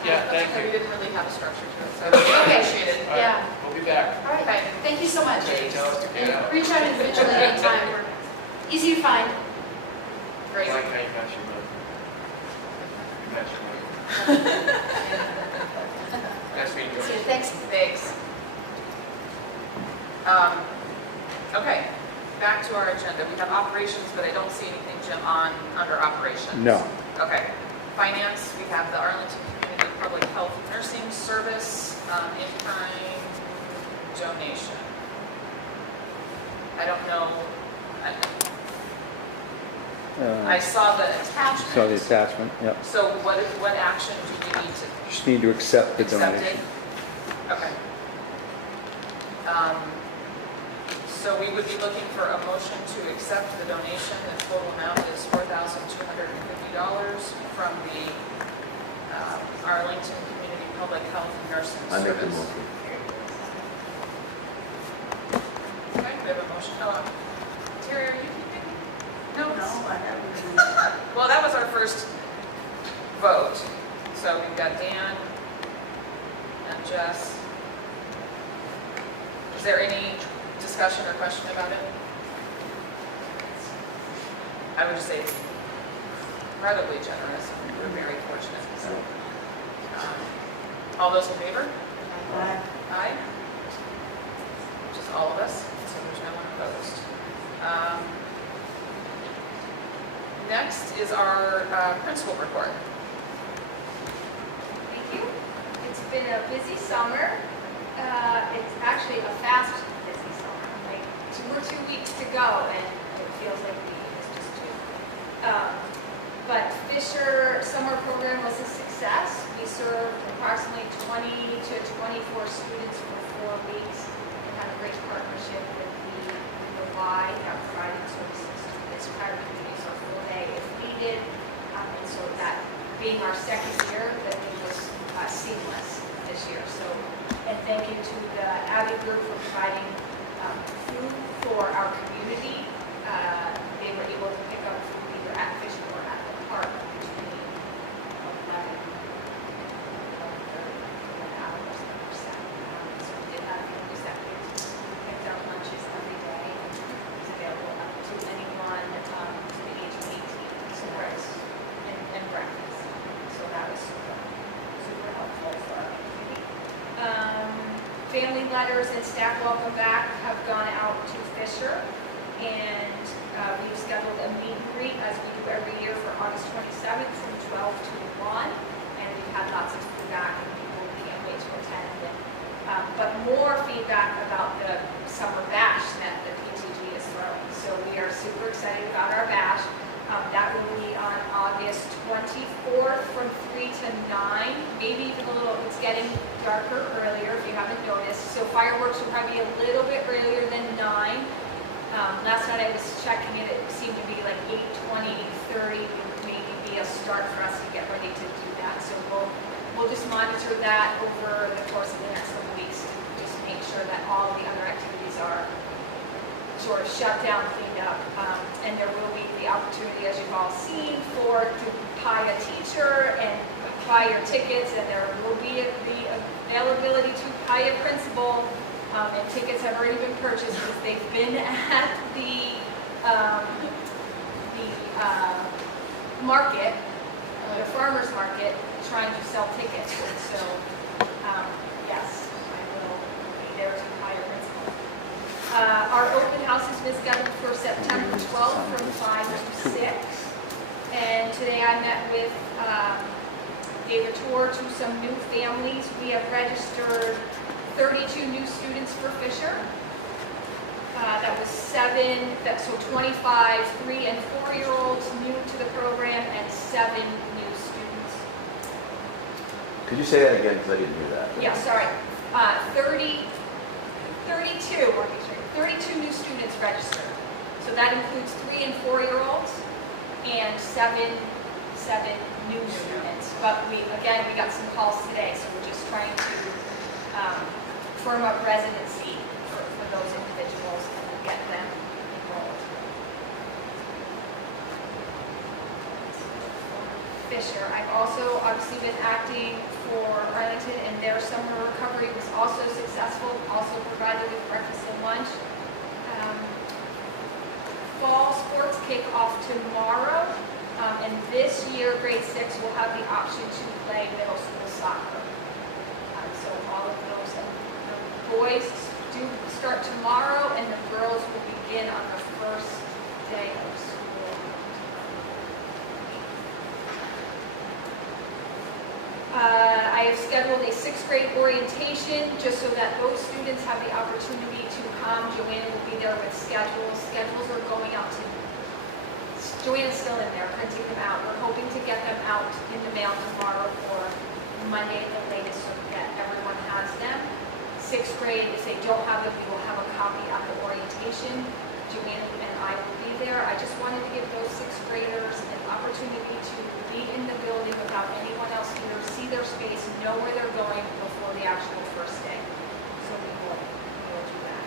thank We you. didn't really have a structure to it, so I Okay. appreciate it. All right, Yeah. We'll be back. All right. Thank you so much. Tell us to get And out. reach out individually anytime. We're easy to find. I Great. like how you got your money. You got your money. Nice meeting you. So thanks. Thanks. Okay, back to our agenda. We have operations, but I don't see anything, Jim, under operations. No. Okay. Finance, we have the Arlington Community Public Health Nursing Service in-kind donation. I don't know. I saw the attachment. Saw the attachment, yep. So what action do we need to Just need to accept the accept it? donation. Okay. So we would be looking for a motion to accept the donation. The total amount is $4,250 from the Arlington Community Public Health Nursing I make the Service. motion. Okay, we have a motion. Oh, Terry, are you keeping? No, I haven't. Well, that was our first vote. So we've got Dan and Jess. Is there any discussion or question about it? I would just say it's incredibly generous. We're very fortunate. So, all those in favor? Aye. Just all of us, so there's no one opposed. Next is our principal report. Thank you. It's been a busy summer. It's actually a fast busy summer. Like 2 weeks to go, and it feels like it's just 2. But Fisher Summer Program was a success. We served approximately 20 to 24 students for 4 weeks and had a great partnership with the Y that providing services to this entire community, so full day if needed. And so that being our second year, that it was seamless this year. So, and thank you to the Abbey Group for providing food for our community. They were able to pick up food either at Fisher or at the park between 11 hours. So we did have families that picked up lunches every day. It's available up to anyone to the age of 18. So that's and breakfast. So that was super helpful for our community. Family letters and staff welcome back have gone out to Fisher, and we've scheduled a meet and greet as we do every year for August 27th from 12 to 1, and we've had lots of feedback and people can't wait to attend. But getting darker earlier, if you haven't noticed. So fireworks will probably be a little bit earlier than 9. Last night I was checking it, it seemed to be like 8:20, 8:30 would maybe be a start for us to get ready to do that. So we'll just monitor that over the course of the next couple weeks to just make sure that all of the other activities are sort of shut down, cleaned up. And there will be the opportunity, as you've all seen, to buy a teacher and buy your tickets, and there will be the availability to buy a principal. And tickets have already been purchased because they've been at the market, the farmer's market, trying to sell tickets. And so, yes, I will be there to buy a principal. Our open house has been scheduled for September 12th from 5 to 6. And today I met with, gave a tour to some new families. We have registered 32 new students for Fisher. That was 25 3- and 4-year-olds new to the program, and 7 new students. Could you say that again, because I didn't hear that? Yeah, sorry. 32 new students registered. So that includes 3- and 4-year-olds and 7 new students. But we got some calls today, so we're just trying to firm up residency for those individuals and get them enrolled. Fisher, I've also obviously been acting for Arlington, and their summer recovery was also successful, also provided with breakfast and lunch. Fall sports kick off tomorrow, and this year grade 6 will have the option to play middle school soccer. So all of those, the boys do start tomorrow, and the girls will begin on the first day of school. I have scheduled a 6th grade orientation just so that those students have the opportunity to come. Joanna will be there with schedules. Schedules are going out to, Joanna's still in there, printing them out. We're hoping to get them out in the mail tomorrow or Monday at the latest so that everyone has them. 6th grade, if they don't have them, we will have a copy at the orientation. Joanna and I will be there. I just wanted to give those 6th graders an opportunity to be in the building without anyone else here, see their space, know where they're going before the actual first day. So we will do that.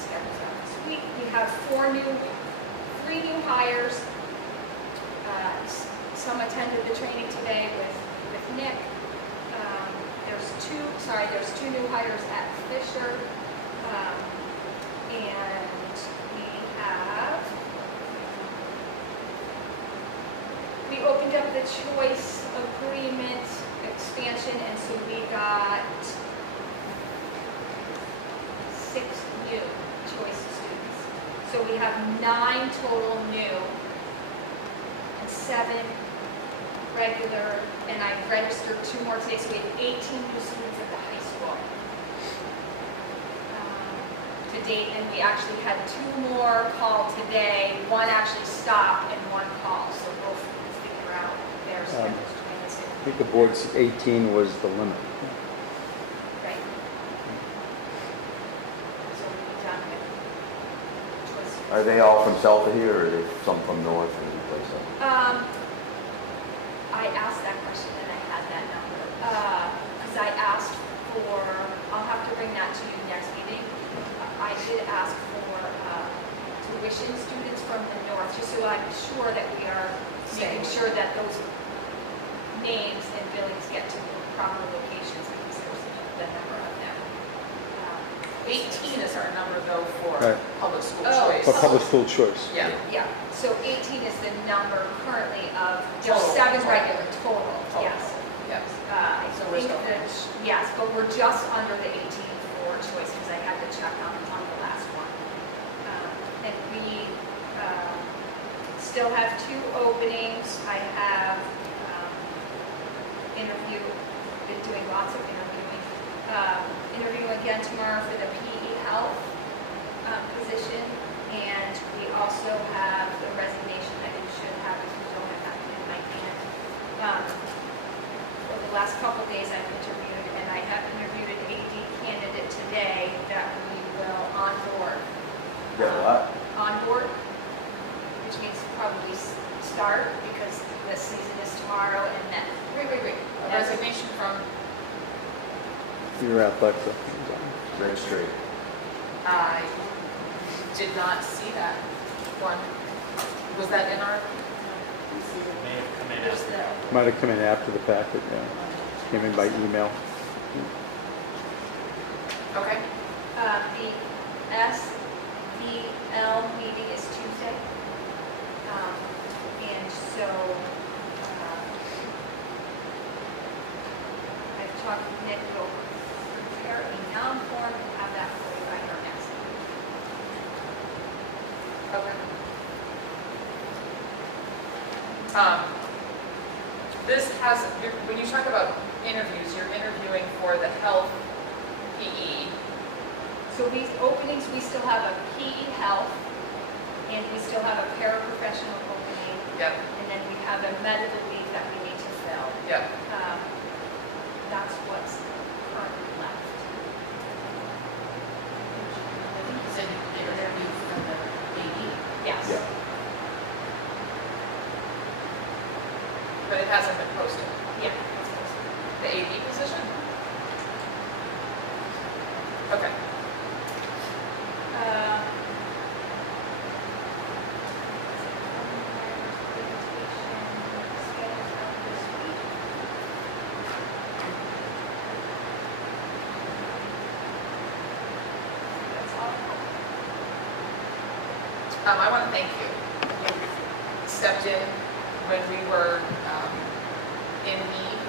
Schedules out this week. We have 3 new hires. Some attended the training today with Nick. There's 2 new hires at Fisher. And we opened up the choice agreement expansion, and so we got 6 new choice students. So we have 9 total new and 7 regular, and I registered 2 more today, so we have 18 new students at the high school to date, and we actually had 2 more call today. 1 actually stopped and 1 call, so we'll figure out their schedules. I think the board's 18 was the limit. Right. So we'll be done with choice. Are they all from south of here, or are they some from north or any place else? I asked that question and I had that number. Because I asked for, I'll have to bring that to you next meeting. I did ask for tuition students from the north, just so I'm sure that we are making sure that those names and billings get to the proper locations, because there's the number of them. 18 is our number though for Right. public school Oh. choice. For public school choice. Yeah. Yeah, so 18 is the number currently of, there's Total. 7 regular total, yes. Yes. I So we're think still that, yes, but we're just under the 18 for choice, because I had to check on the last one. And we still have 2 openings. I have been doing lots of interviewing. Interviewing again tomorrow for the PE health position, and we also have the resignation that you should have if you don't have that in my hand. For the last couple of days, I Get what? On board, which means probably start because the season is tomorrow and then, Wait. A resignation from, Your athletic. Greg Straight. I did not see that one. Was that in our? May have come in there's as the, Might have come in after the packet, yeah. Came in by email. Okay. the SVL meeting is Tuesday. And so, I've talked with Nick, we'll prepare a noun form and have that for you by our next meeting. Okay. This has, when you talk about interviews, you're interviewing for the health PE. So these openings, we still have a PE health, and we still have a paraprofessional opening, Yep, and then we have a medical leave that we need to fill. yep. That's what's currently left. I think you said they were interviewed from the AD. Yes. Yeah. But it hasn't been posted. Yeah. The AD position? Okay. I want to thank you. You stepped in when we were in need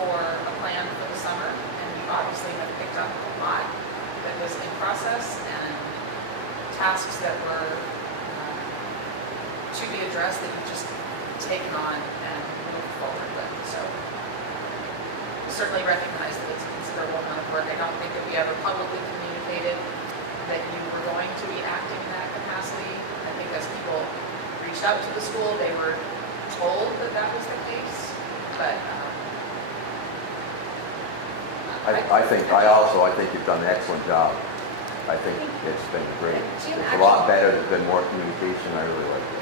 for a plan for the summer, and you obviously have picked up a lot that was in process and tasks that were to be addressed that you've just taken on and moved forward with. So certainly recognize that it's a considerable amount of work. I don't think that we ever publicly communicated that you were going to be acting in that capacity. I think as people reached out to the school, they were told that that was the case, but I think you've done an excellent job. I think it's been great. Jim, It's a lot actually- better, there's been more communication, I really like it.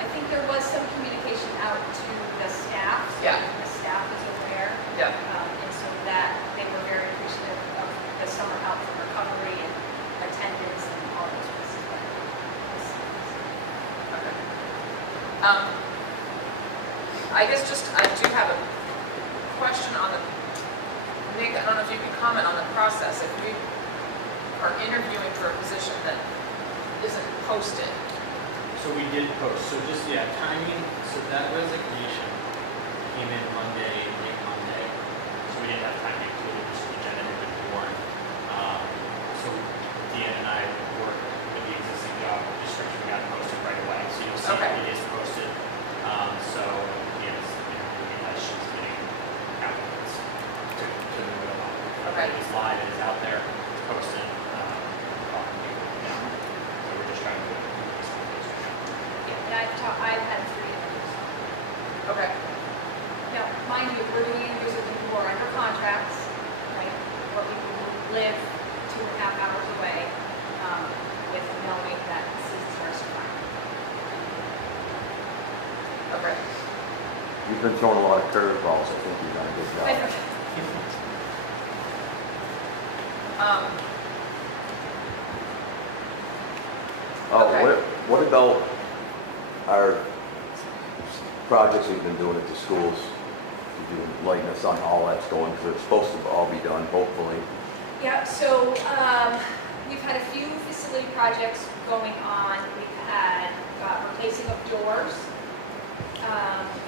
I think there was some communication out to the staff. So Yeah. the staff is aware. yeah. And so that they were very appreciative of the summer help for recovery and attendance and all those pieces. Okay. I guess I do have a question on the, Nick, I don't know if you can comment on the process. If we are interviewing for a position that isn't posted, So we did post, so just, yeah, timing, so that resignation came in Monday, late Monday. So we didn't have time to include it, just the agenda had been born. So Deanna and I worked with the existing job description, we got it posted right away. So you'll see Okay. it is posted. So Deanna's interviewing as she's getting applicants to move it along. Okay. It is live, it is out there, it's posted. Talking to people now. So we're just trying to move this one. Yeah, and I've had 3 interviews. okay, Now, mind you, we're doing interviews with people who are under contracts, right? Or people who live 2.5 hours away, with knowing that the season starts tomorrow. okay. You've been throwing a lot of curveballs, I think you've done a good job. Oh, Okay. what about our projects we've been doing at the schools? Could you enlighten us on all that's going, because it's supposed to all be done, hopefully. Yeah, so we've had a few facility projects going on. We've had replacing of doors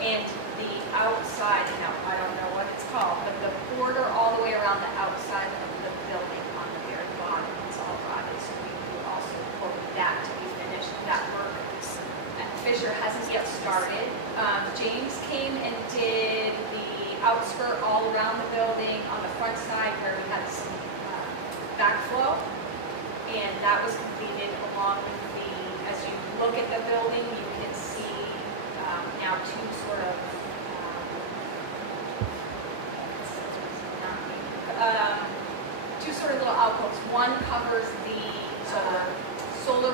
and the outside, I don't know what it's called, but the border all the way around the outside of the building on the very bottom, it's all rotted. So we will also quote that to be finished. That work at Fisher hasn't yet started. James came and did the outskirt all around the building on the front side where we had some backflow, and that was completed along with the, as you look at the building, you can see now 2 sort of, two sort of little alcoves. One covers the solar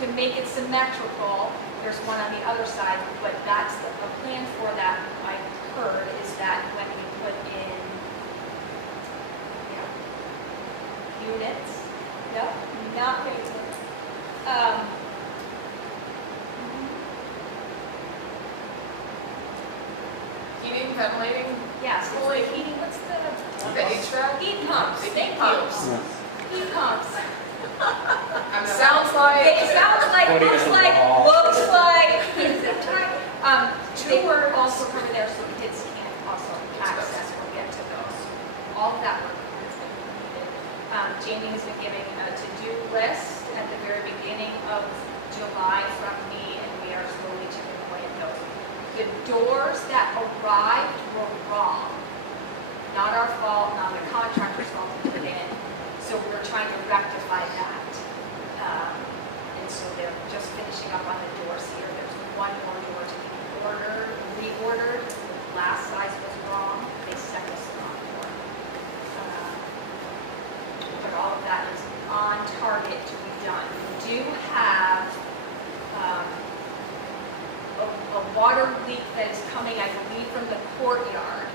to make it symmetrical, there's one on the other side, but that's the plan for that, I heard, is that when you put in, units, no, not basements. Heating, ventilating, Yes, it's Cooling. the heating, what's the? the HVAC? Heat pumps, The heat thank you. pumps. Heat pumps. Sounds like. It sounds like, Putting it looks in the like, wall. looks like, is it time? They Two were words. also covered there so kids can also access or get to those. All of that work is going to be needed. Jamie has been giving a to-do list at the very beginning of July from me, and we are slowly chipping away at those. The doors that arrived were wrong. Not our fault, not the contractor's fault to put it in. So we're trying to rectify that. And so they're just finishing up on the doors here. There's one more door to be reordered. The last size was wrong. They sent us the wrong door. But all of that is on target to be done. We do have a water leak that is coming, I believe, from the courtyard,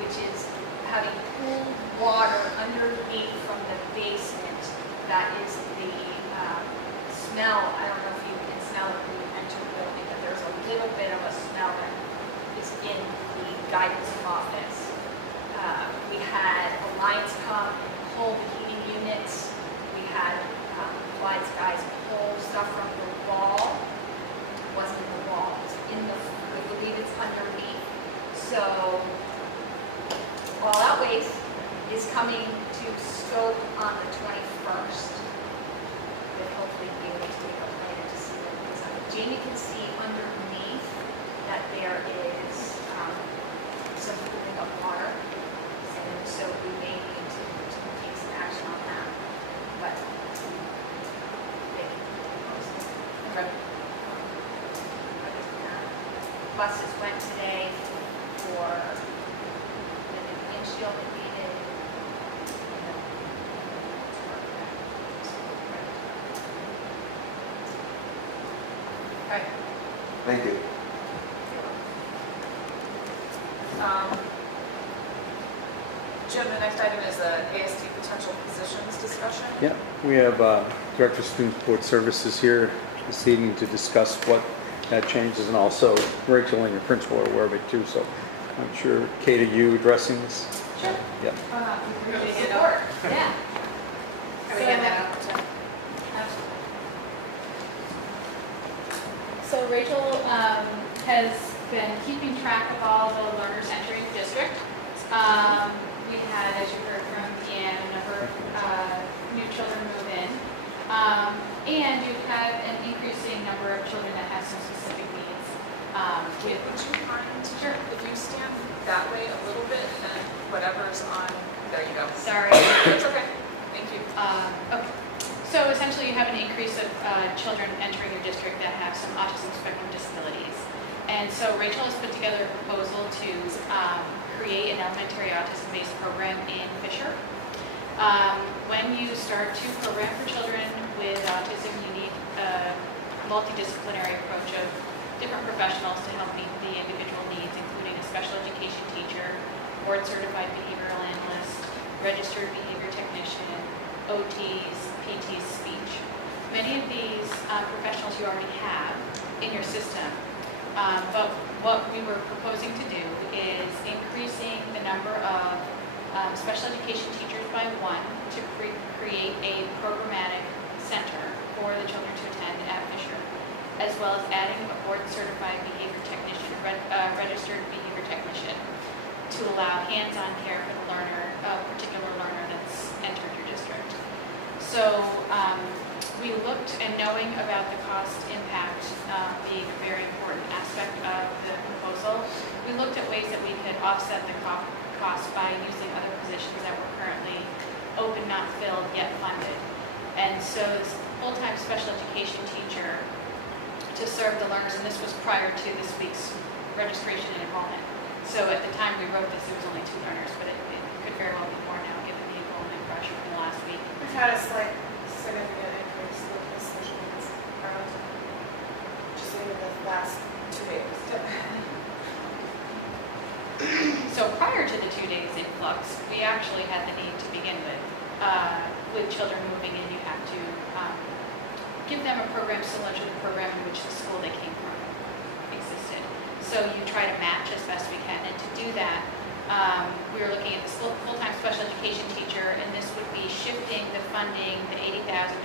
which is having cooled water underneath from the basement. That is the smell. I don't know if you can smell it when you enter the building, but there's a little bit of a smell that is in the guidance office. We had Alliance come and pull the heating units. We had Clyde's guys pull stuff from the wall. It wasn't in the wall, it's in the, I believe it's underneath. So All Out Waste is coming to scope on the 21st. We'll hopefully be able to take a plan to see what it is. Jamie can see underneath that there is some pooling of water. And so we may need to take some action on that. But Okay. buses went today for the new windshield that needed. Okay. Thank you. Jim, the next item is the ASD potential positions discussion. Yeah, we have Director of Student Support Services here this evening to discuss what that changes, and also Rachel and your principal are aware of it too, so I'm sure, Kate, are you addressing this? Sure. Yeah. We're gonna get out. Yeah. Can we get that out? So Rachel has been keeping track of all the learners entering the district. We had, as you heard from Deanne, a number of new children move in. And you've had an increasing number of children that have some specific needs. Would you mind, Sure. if you stand that way a little bit, and then whatever's on, there you go. Sorry. It's okay, thank you. Okay. So essentially, you have an increase of children entering your district that have some autism spectrum disabilities. And so Rachel has put together a proposal to create an elementary autism-based program in Fisher. When you start to program for children with autism, you need a multidisciplinary approach of different professionals to help meet the individual needs, including a special education teacher, board-certified behavioral analyst, registered behavior technician, OTs, PTs, speech. Many of these professionals you already have in your system, but what we were proposing to do is increasing the number of special education teachers by one to create a programmatic center for the children to attend at Fisher, as well as adding a board-certified behavior technician, registered behavior technician, to allow hands-on care for the learner, a particular learner that's entered your district. So we looked, and knowing about the cost impact being a very important aspect of the proposal, we looked at ways that we could offset the cost by using other positions that were currently open, not filled, yet funded. And so this full-time special education teacher to serve the learners, and this was prior to this week's registration and enrollment. So at the time we wrote this, there was only 2 learners, but it could very well be more now, given the enrollment pressure from the last week. We've had a slight significant increase in the positions. we actually had the need to begin with. With children moving in, you have to give them a program similar to the program in which the school they came from existed. So you try to match as best we can, and to do that, we were looking at the full-time special education teacher, and this would be shifting the funding, the $80,000,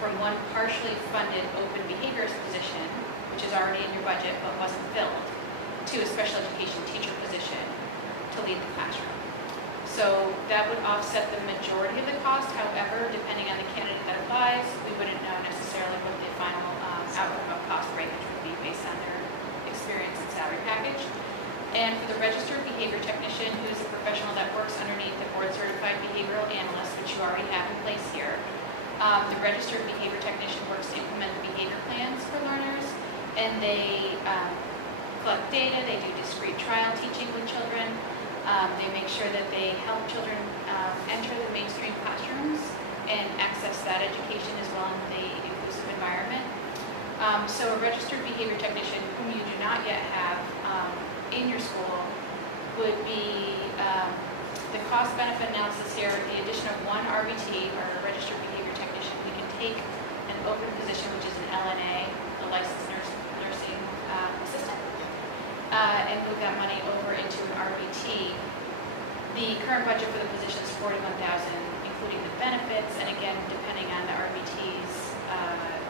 from one partially funded open behaviorist position, which is already in your budget but wasn't filled, to a special education teacher position to lead the classroom. So that would offset the majority of the cost. However, depending on the candidate that applies, we wouldn't know necessarily what the final outcome of cost range would be based on their experience and salary package. And for the registered behavior technician, who is a professional that works underneath the board certified behavioral analyst, which you already have in place here, the registered behavior technician works to implement behavior plans for learners, and they collect data, they do discrete trial teaching with children, they make sure that they help children enter the mainstream classrooms and access that education as well in the inclusive environment. So a registered behavior technician whom you do not yet have in your school would be the cost benefit analysis here, the addition of one RBT or a registered behavior technician. We can take an open position, which is an LNA, a licensed nursing assistant, and move that money over into an RBT. The current budget for the position is $41,000, including the benefits, and again, depending on the RBT's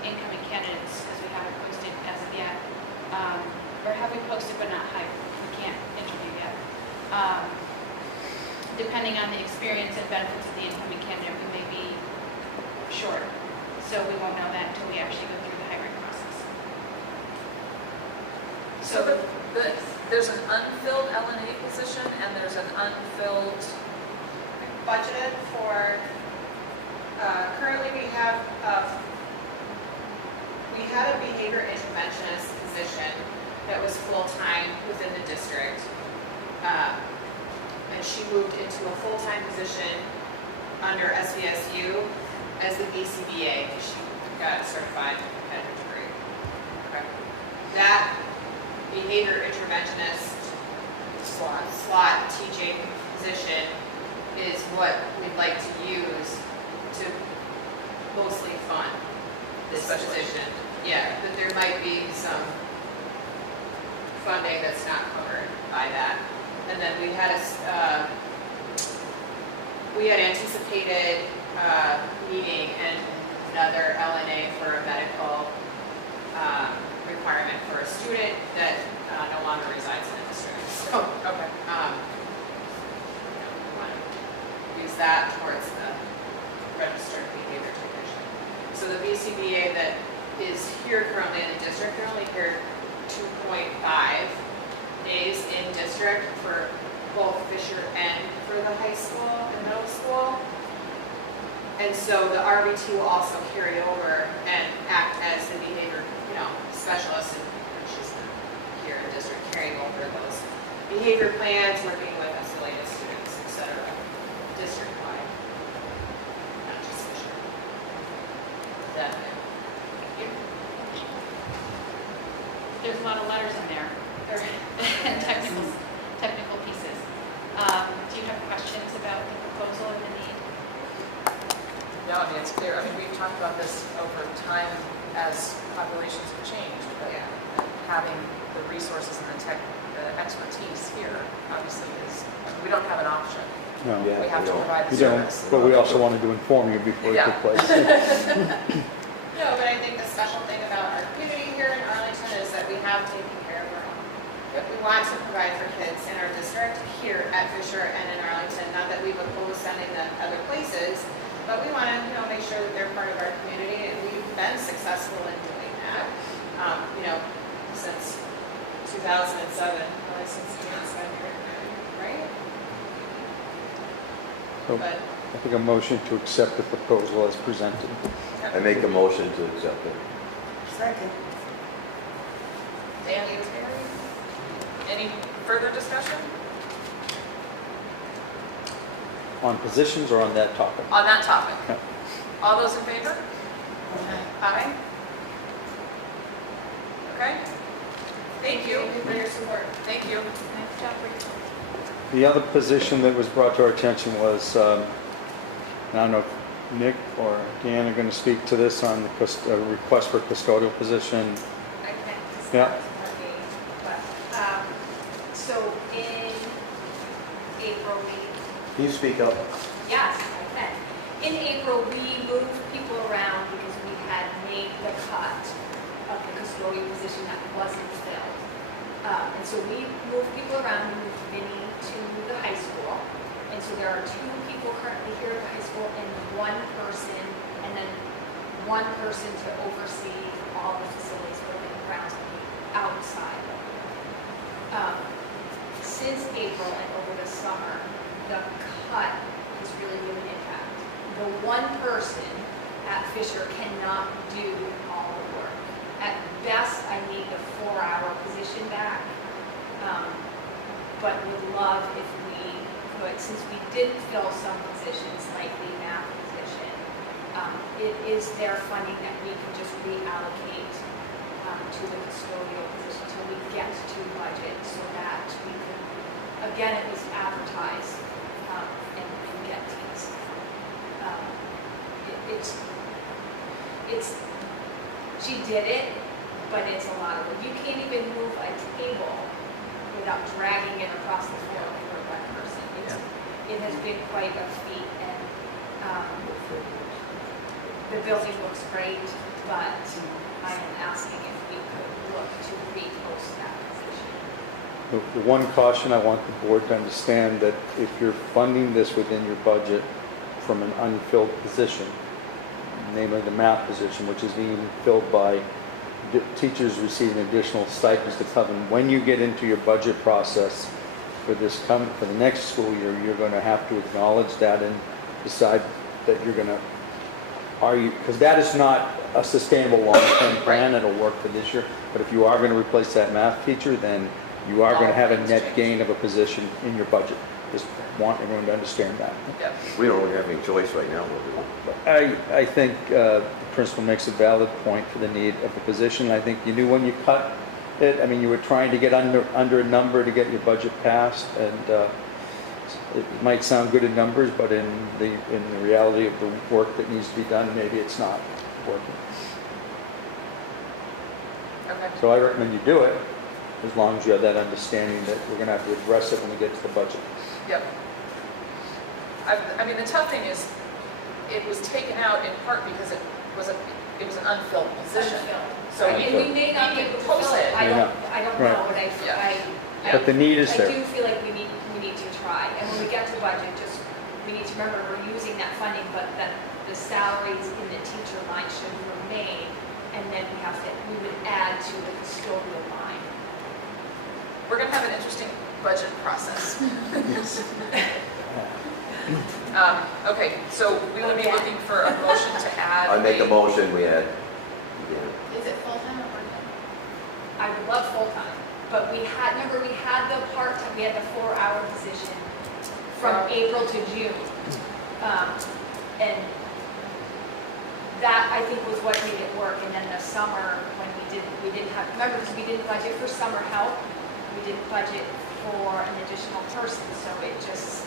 incoming candidates, because we haven't posted as of yet, or have we posted but not hired? We can't interview yet. Depending on the experience and benefits of the incoming candidate, we may be short. So we won't know that until we actually go through the hiring process. So there's an unfilled LNA position and there's an unfilled, Budgeted for, currently we had a behavior interventionist position that was full-time within the district. And she moved into a full-time position under SVSU as the BCBA. She got certified at her degree. Okay. That behavior interventionist slot teaching position is what we'd like to use to mostly fund this position. Yeah, but there might be some funding that's not covered by that. And then we had anticipated needing another LNA for a medical requirement for a student that no longer resides in the district. So, okay. we want to use that towards the registered behavior technician. So the BCBA that is here currently in the district, they're only here 2.5 days in district for both Fisher and for the high school and middle school. And so the RBT will also carry over and act as the behavior, specialist, and she's here in district carrying over those behavior plans, working with isolated students, etc. district-wide, not just Fisher. That There's a lot of letters in there, and technical pieces. Do you have questions about the proposal and the need? No, I mean, it's clear. I mean, we've talked about this over time as populations have changed, but having the resources and the expertise here obviously is, we don't have an option. No, Yeah, We have to provide the we don't, service. but we also wanted to inform you before it took place. No, but I think the special thing about our community here in Arlington is that we have taken care of our own. But we want to provide for kids in our district here at Fisher and in Arlington. Not that we would oppose sending them other places, but we want to, make sure that they're part of our community, and we've been successful in doing that. Since 2007, really since Dan's been here, right? So But I think a motion to accept the proposal as presented. I make a motion to accept it. second. Thank you, Terry. Any further discussion On positions or on that topic? on that topic? Okay. All those in favor? Aye. Okay. Thank you. Thank you for your support. Thank you. Nice job, Rachel. The other position that was brought to our attention was, I don't know if Nick or Dan are going to speak to this on the request for custodial position. I can discuss Yeah. Monday, but, so in April, Can you speak up? yes, I can. In April, we moved people around because we had made the cut of the custodial position that wasn't filled. And so we moved people around, we moved Vinny to the high school. And so there are 2 people currently here at the high school and 1 person, and then 1 person to oversee all the facilities within the grounds outside. Since April and over the summer, the cut has really given an impact. The 1 person at Fisher cannot do all the work. At best, I need the 4-hour position back, but would love if we could, since we did fill some positions, like the math position, it is their funding that we can just reallocate to the custodial position until we get to budget, so that we can, again, it was advertised and get teams. It's, she did it, but it's a lot of work. You can't even move a table without dragging it across the floor for 1 person. It has been quite a feat, and the building looks great, but I am asking if we could look to repost that position. The one caution I want the board to understand that if you're funding this within your budget from an unfilled position, namely the math position, which is being filled by teachers receiving additional stipends to cover, when you get into your budget process for for the next school year, you're going to have to acknowledge that and decide that you're going to, because that is not a sustainable long-term plan. It'll work for this year, but if you are going to replace that math teacher, then you are going to have a net gain of a position in your budget. Just want everyone to understand that. Yep. We don't really have any choice right now, but I think the principal makes a valid point for the need of the position. I think you knew when you cut it, I mean, you were trying to get under a number to get your budget passed, and it might sound good in numbers, but in the reality of the work that needs to be done, maybe it's not working. Okay. So I recommend you do it, as long as you have that understanding that we're going to have to address it when we get to the budget. Yep. I mean, the tough thing is, it was taken out in part because it was an unfilled position. So And we may not be able to post fill it, it. I don't Right. know, but But the need is I there. do feel like we need to try, and when we get to budget, we need to remember we're using that funding, but that the salaries in the teacher line should remain, and then we would add to the custodial line. We're going to have an interesting budget process. Okay, so we would be looking for a motion to add. I make a motion, we add, Is it full-time or part-time? I would love full-time, but remember we had the part-time, we had the 4-hour position from April to June. And that, I think, was what made it work. And then the summer, when we didn't have, remember, because we didn't budget for summer help, we didn't budget for an additional person, so it just,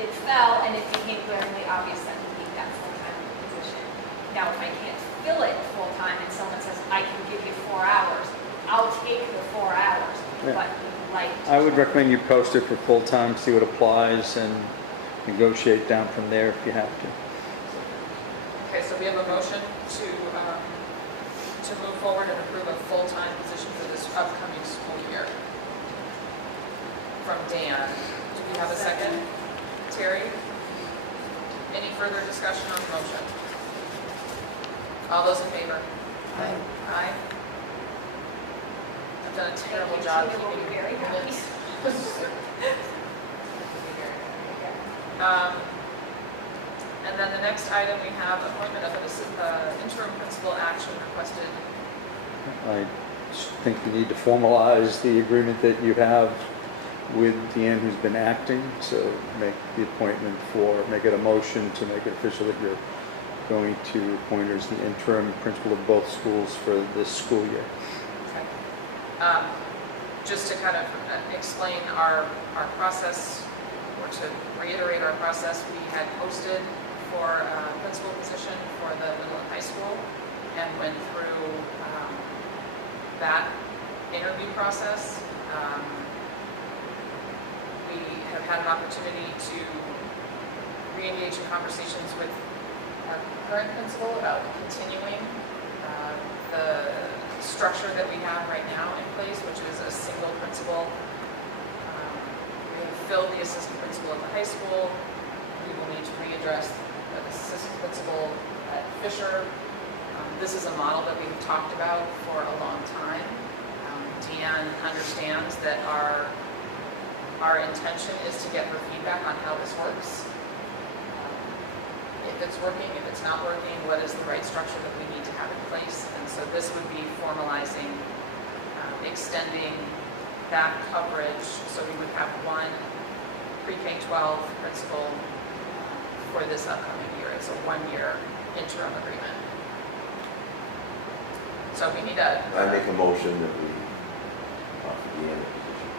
it fell, and it became glaringly obvious that we need that full-time position. Now, if I can't fill it full-time and someone says, I can give you 4 hours, I'll take the 4 hours, Yeah. but we'd like to. I would recommend you post it for full-time, see what applies, and negotiate down from there if you have to. Okay, so we have a motion to move forward and approve a full-time position for this upcoming school year. From Dan. Do we have a second? Terry? Any further discussion on the motion? All those in favor? Aye. Aye. I've done a terrible Thank you. job Tina will be keeping very happy. minutes. And then the next item, we have appointment of an interim principal action requested. I think you need to formalize the agreement that you have with Deanne, who's been acting, so make the appointment make it a motion to make it official that you're going to appoint her as the interim principal of both schools for this school year. Okay. just to kind of explain our process, or to reiterate our process, we had posted for a principal position for the middle and high school and went through that interview process. We have had an opportunity to re-engage in conversations with our current principal about continuing the structure that we have right now in place, which is a single principal. We have filled the assistant principal at the high school. We will need to readdress the assistant principal at Fisher. This is a model that we've talked about for a long time. Deanne understands that our intention is to get her feedback on how this works. If it's working, if it's not working, what is the right structure that we need to have in place? And so this would be formalizing, extending that coverage. So we would have one pre-K-12 principal for this upcoming year. It's a one-year interim agreement. So we need to... I make a motion that we offer the end position.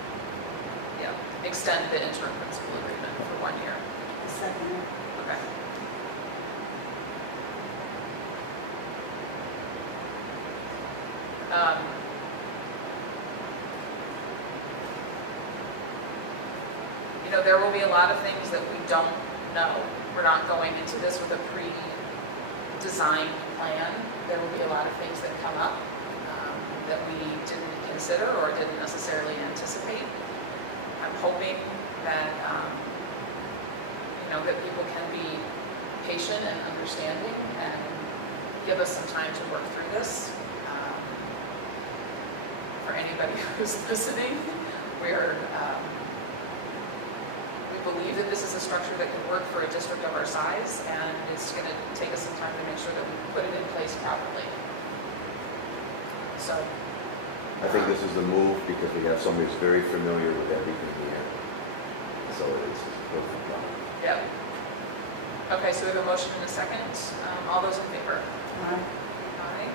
Yeah, extend the interim principal agreement for 1 year. Second. Okay. You know, there will be a lot of things that we don't know. We're not going into this with a pre-designed plan. There will be a lot of things that come up that we didn't consider or didn't necessarily anticipate. I'm hoping that, that people can be patient and understanding and give us some time to work through this. For anybody who's listening, we believe that this is a structure that can work for a district of our size, and it's going to take us some time to make sure that we put it in place properly. So, I think this is the move because we have somebody who's very familiar with everything here. So it's perfect. yeah. Okay, so we have a motion and a second. All those in favor? Aye. Aye.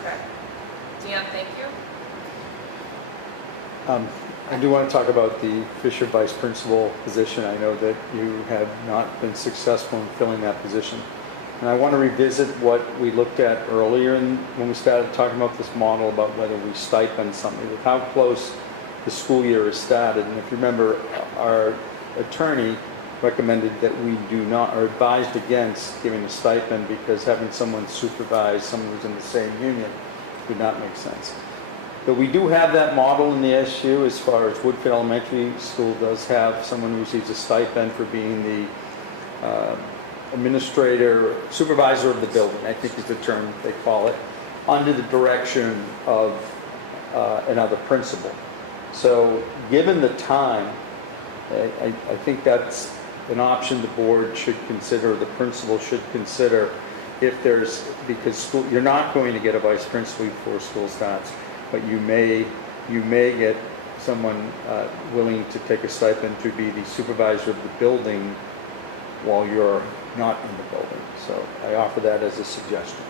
Okay. Deanne, thank you. I do want to talk about the Fisher Vice Principal position. I know that you have not been successful in filling that position. And I want to revisit what we looked at earlier when we started talking about this model about whether we stipend somebody, with how close the school year is started. And if you remember, our attorney recommended that we do not, or advised against giving a stipend because having someone supervise someone who's in the same union would not make sense. But we do have that model in the SU as far as Woodford Elementary School does have someone who receives a stipend for being the administrator, supervisor of the building, I think is the term they call it, under the direction of another principal. So given the time, I think that's an option the board should consider, the principal should consider, if there's, because you're not going to get a vice principal before school starts, but you may get someone willing to take a stipend to be the supervisor of the building while you're not in the building. So I offer that as a suggestion.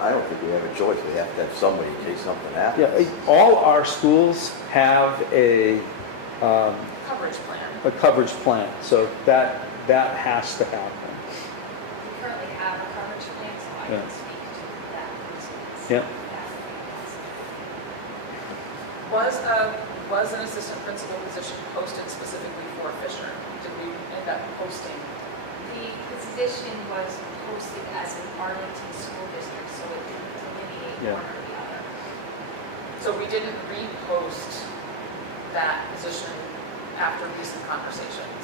I don't think we have a choice. We have to have somebody in case something happens. Yeah, all our schools have a Coverage plan. coverage plan, so that has to happen. We currently have a coverage plan, so I Yeah. can speak to that. Yeah. Was an assistant principal position posted specifically for Fisher? Did we end up posting? The position was posted as an Arlington school district, so it didn't delineate Yeah. one or the other. So we didn't repost that position after recent conversations?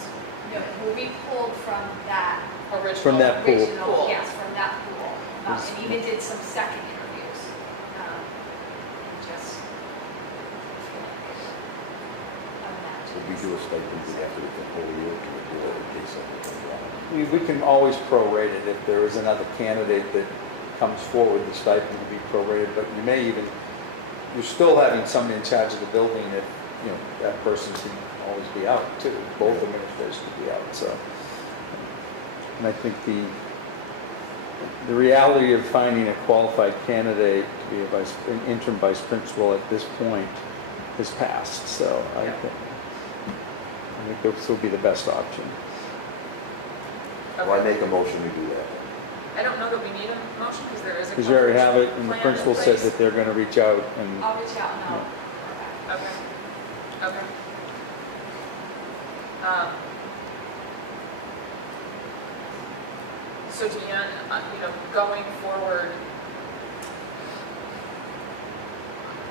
No, we pulled from that Original? From that pool. original, yes, from that pool. And even did some second interviews. Just If we do a stipend, we have to do the whole year to do it in case something comes wrong. We can always prorate it if there is another candidate that comes forward, the stipend will be prorated, but you may even, you're still having somebody in charge of the building if, that person can always be out too. Both administrators could be out, so. And I think the reality of finding a qualified candidate to be an interim vice principal at this point has passed. So I think this will be the best option. Well, I make a motion to do that. I don't know that we need a motion because there is a. Because you already have it, and the plan in principal said place. that they're going to reach out and. I'll reach out and I'll. Okay. Okay. So Deanne, going forward,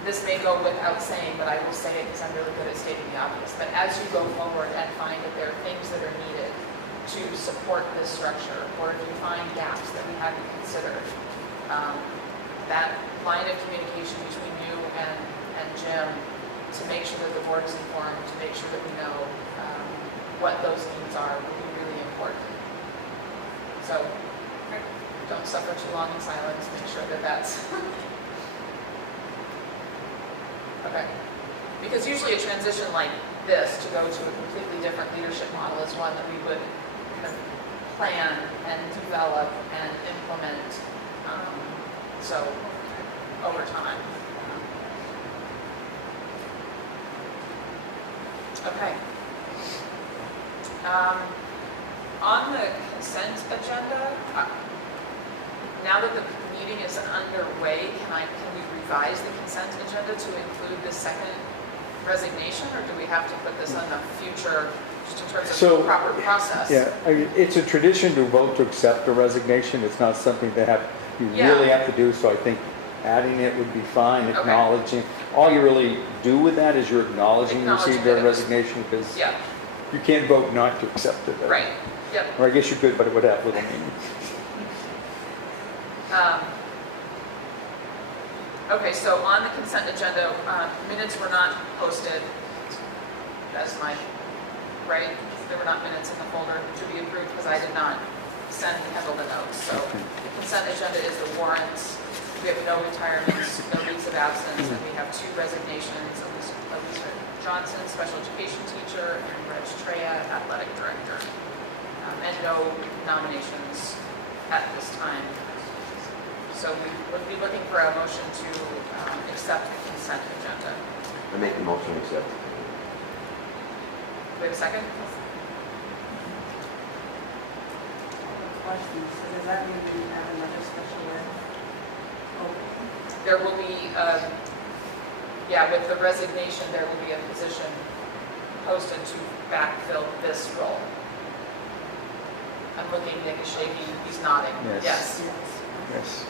this may go without saying, but I will say it because I'm really good at stating the obvious. But as you go forward and find that there are things that are needed to support this structure, or if you find gaps that we haven't considered, that line of communication between you and Jim to make sure that the board is informed, to make sure that we know what those needs are, will be really important. So don't suffer too long in silence. Make sure that that's okay. Because usually a transition like this to go to a completely different leadership model is one that we would kind of plan and develop and implement. So over time. Okay. On the consent agenda, now that the meeting is underway, can we revise the consent agenda to include the second resignation, or do we have to put this on the future, just in terms of the proper process? Yeah, I mean, it's a tradition to vote to accept a resignation. It's not something that you really have to do, so I think adding it would be fine, acknowledging. All you really do with that is you're acknowledging you received a resignation, because you can't vote not to accept it. Right. Yep. Or I guess you could, but it would have little meaning. Okay, so on the consent agenda, minutes were not posted. That's right? There were not minutes in the folder to be approved because I did not send Kendall the notes. So the consent agenda is the warrants. We have no retirements, no leaves of absence, and we have 2 resignations, Elisa Johnson, special education teacher, and Reg Treya, athletic director. And no nominations at this time. So we would be looking for a motion to accept the consent agenda. I make a motion to accept. Do we have a second? Questions, so does that mean we have another special ed opening? There will be, with the resignation, there will be a position posted to backfill this role. I'm looking, Nick is shaking, he's nodding. Yes. Yes.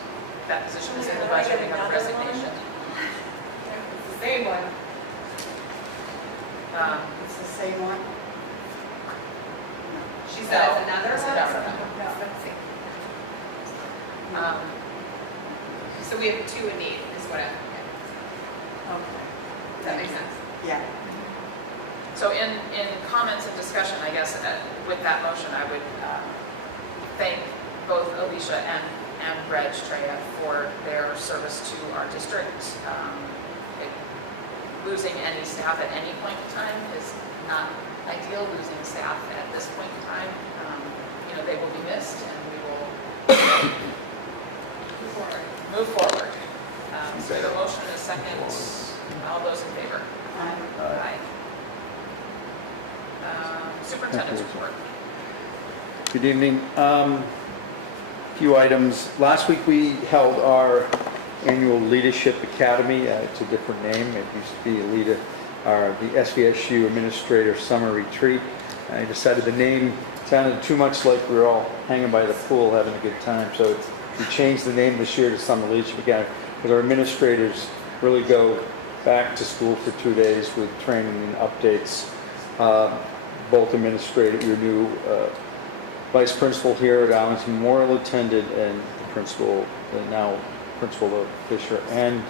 That position is in the budget, we have a resignation. It's the same one. It's the same one? She said it's another It's a one? different one. So we have 2 in need, is what I, Okay. does that make sense? Yeah. So in comments and discussion, I guess, with that motion, I would thank both Alicia and Reg Treya for their service to our district. Losing any staff at any point in time is not ideal. Losing staff at this point in time, they will be missed, and we will move forward. So the motion is second. All those in favor? Aye. Superintendent's report. Good evening. Few items. Last week we held our annual Leadership Academy. It's a different name. It used to be the SVSU Administrator Summer Retreat. I decided the name sounded too much like we were all hanging by the pool having a good time, so we changed the name this year to Summer Leadership Academy, because our administrators really go back to school for 2 days with training and updates. Both administrators, your new vice principal here at Arlington Memorial attended, and the now principal of Fisher and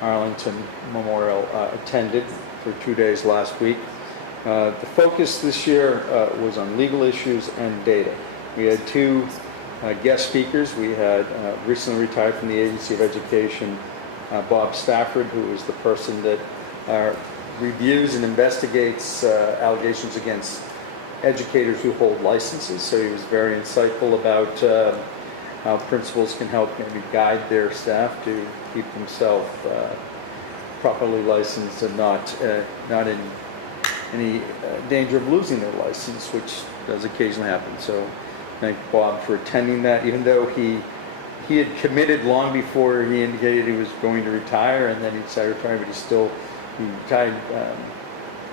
Arlington Memorial attended for 2 days last week. The focus this year was on legal issues and data. We had 2 guest speakers. We had recently retired from the Agency of Education, Bob Stafford, who is the person that reviews and investigates allegations against educators who hold licenses. So he was very insightful about how principals can help maybe guide their staff to keep themselves properly licensed and not in any danger of losing their license, which does occasionally happen. So thank Bob for attending that, even though he had committed long before he indicated he was going to retire, and then he decided to retire, but he retired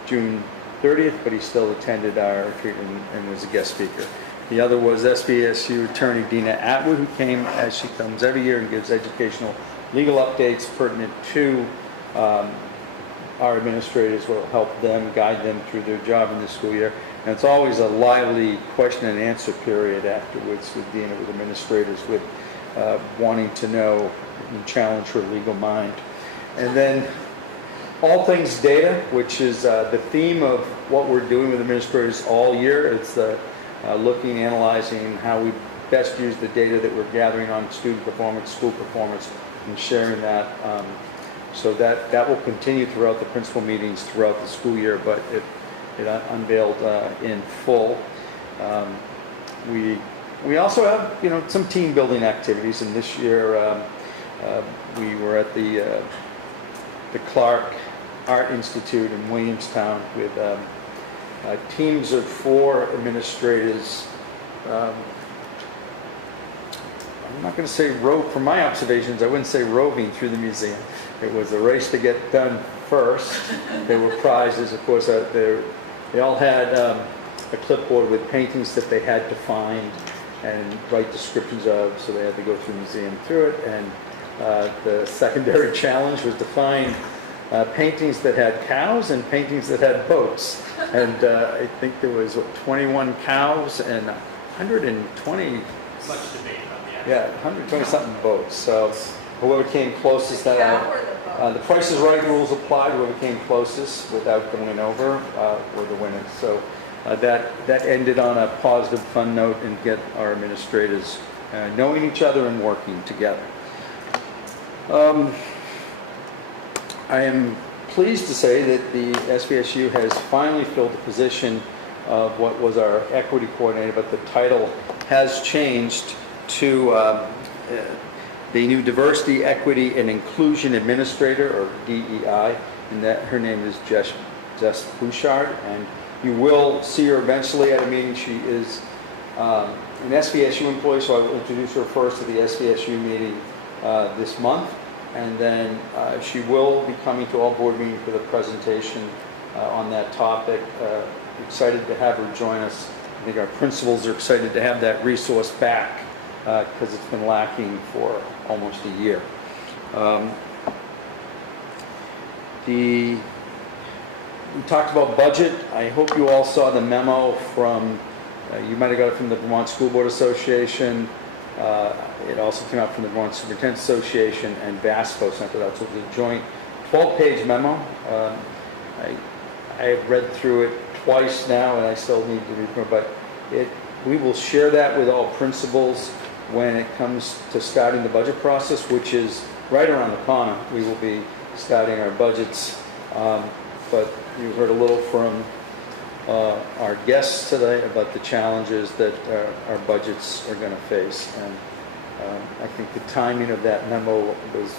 June 30th, but he still attended our retreat and was a guest speaker. The other was SBSU attorney Dina Atwood, who came as she comes every year and gives educational legal updates pertinent to our administrators, will help them, guide them through their job in the school year. And it's always a lively question and answer period afterwards with Dina, with administrators, with wanting to know and challenge her legal mind. And then all things data, which is the theme of what we're doing with administrators all year. It's the looking, analyzing how we best use the data that we're gathering on student performance, school performance, and sharing that. So that will continue throughout the principal meetings throughout the school year, but it unveiled in full. We also have some team building activities, and this year we were at the Clark Art Institute in Williamstown with teams of 4 administrators. I'm not going to say from my observations, I wouldn't say roving through the museum. It was a race to get done first. There were prizes, of course. They all had a clipboard with paintings that they had to find and write descriptions of, so they had to go through the museum through it. And the secondary challenge was to find paintings that had cows and paintings that had boats. And I think there was 21 cows and 120. Much debate about the Yeah, 120 something boats. So whoever came closest, The cow or the boat? the Price is Right rules applied. Whoever came closest without going over were the winners. So that ended on a positive, fun note, and get our administrators knowing each other and working together. I am pleased to say that the SBSU has finally filled the position of what was our equity coordinator, but the title has changed to the new Diversity, Equity, and Inclusion Administrator, or DEI, and that her name is Jess Bouchard, and you will see her eventually at a meeting. She is an SVSU employee, so I will introduce her first at the SVSU meeting this month. And then she will be coming to all board meetings with a presentation on that topic. Excited to have her join us. I think our principals are excited to have that resource back because it's been lacking for almost a year. We talked about budget. I hope you all saw the memo from, you might have got it from the Vermont School Board Association. It also came out from the Vermont Superintendent Association and VASCO sent it out. So it was a joint 12-page memo. I have read through it twice now, and I still need to read more, but we will share that with all principals when it comes to starting the budget process, which is right around the corner. We will be starting our budgets, but you heard a little from our guests today about the challenges that our budgets are going to face, and I think the timing of that memo was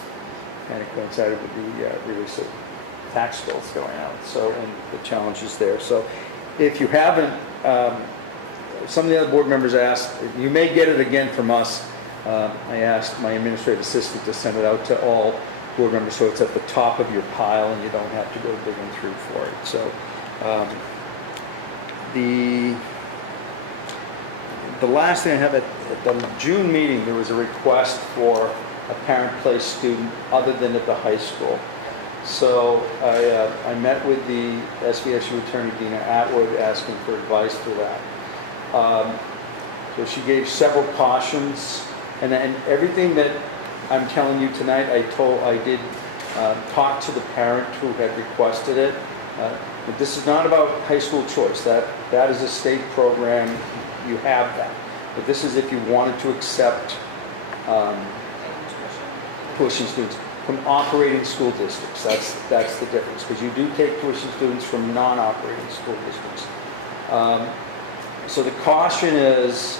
kind of coincided with the release of tax bills going out, so, and the challenges there. So if you haven't, some of the other board members asked, you may get it again from us. I asked my administrative assistant to send it out to all board members so it's at the top of your pile and you don't have to go digging through for it. So the last thing I have, at the June meeting, there was a request for a parent-placed student other than at the high school. So I met with the SVSU attorney, Dina Atwood, asking for advice for that. So she gave several cautions, and everything that I'm telling you tonight, I did talk to the parent who had requested it. But this is not about high school choice. That is a state program. You have that. But this is if you wanted to accept tuition students from operating school districts. That's the difference, because you do take tuition students from non-operating school districts. So the caution is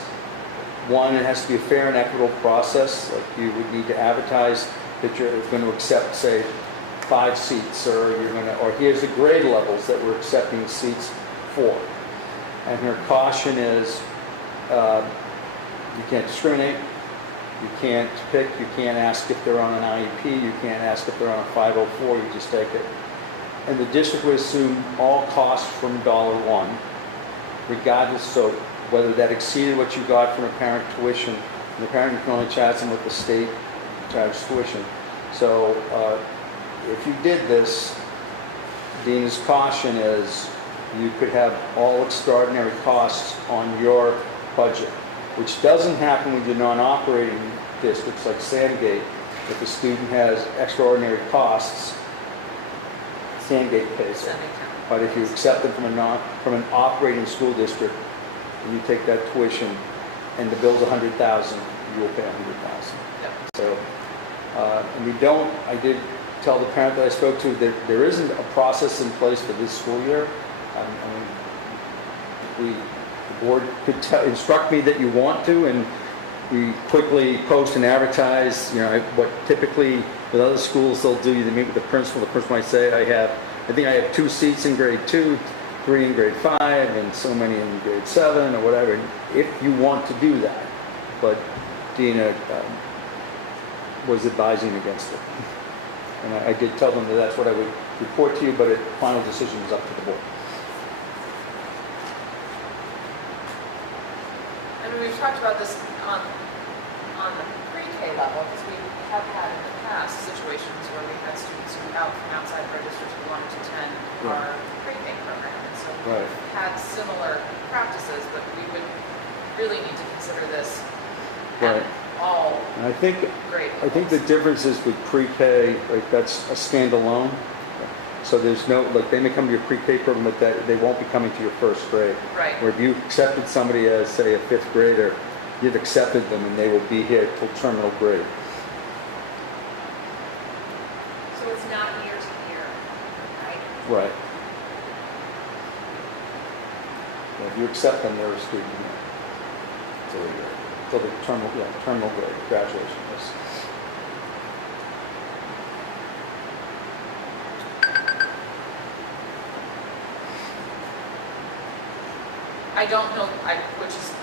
One, it has to be a fair and equitable process. Like you would need to advertise that you're going to accept, say, 5 seats, or or here's the grade levels that we're accepting seats for. And her caution is, you can't discriminate, you can't pick, you can't ask if they're on an IEP, you can't ask if they're on a 504, you just take it. And the district would assume all costs from $1, regardless, so whether that exceeded what you got from a parent tuition, and the parent can only charge them with the state charged tuition. So if you did this, Dina's caution is you could have all extraordinary costs on your budget, which doesn't happen with your non-operating districts like Sandgate. If the student has extraordinary costs, Sandgate pays it. But if you accept them from an operating school district, and you take that tuition, and the bill's $100,000, you will pay $100,000. Yep. So, and we don't. I did tell the parent that I spoke to that there isn't a process in place for this school year. The board could instruct me that you want to, and we quickly post and advertise. What typically with other schools they'll do, you meet with the principal. The principal might say, I think I have 2 seats in grade 2, 3 in grade 5, and so many in grade 7 or whatever. If you want to do that, but Dina was advising against it. And I did tell them that that's what I would report to you, but the final decision is up to the board. And we've talked about this on the pre-K level, because we have had in the past situations where we had students who from outside of our district who wanted to attend our pre-K program. And so we've had similar practices, but we would really need to consider this at all And I think the difference is with pre-K, like that's a standalone. So there's no, like they may come to your pre-K program, but they won't be coming to your first grade. Right. Where if you accepted somebody as, say, a 5th grader, you've accepted them and they will be here till terminal grade. So it's not year to year, right? Right. If you accept them, they're a student here. Till the terminal grade, graduation. Yes. I don't know, which is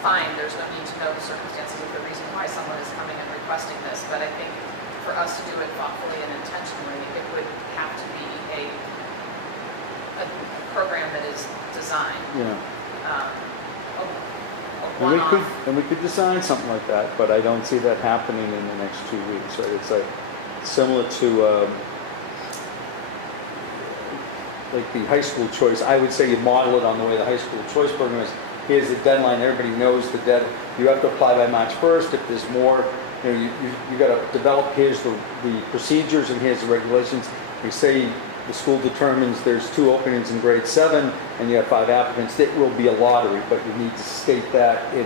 fine, there's no need to know the circumstances of the reason why someone is coming and requesting this, but I think for us to do it thoughtfully and intentionally, it would have to be a program that is designed. Yeah. A And one-off. we could design something like that, but I don't see that happening in the next 2 weeks, right? It's like similar to like the high school choice. I would say you model it on the way the high school choice program is. Here's the deadline, everybody knows the deadline. You have to apply by March 1st. If there's more, you got to develop, here's the procedures and here's the regulations. We say the school determines there's 2 openings in grade 7 and you have 5 applicants, it will be a lottery, but you need to state that in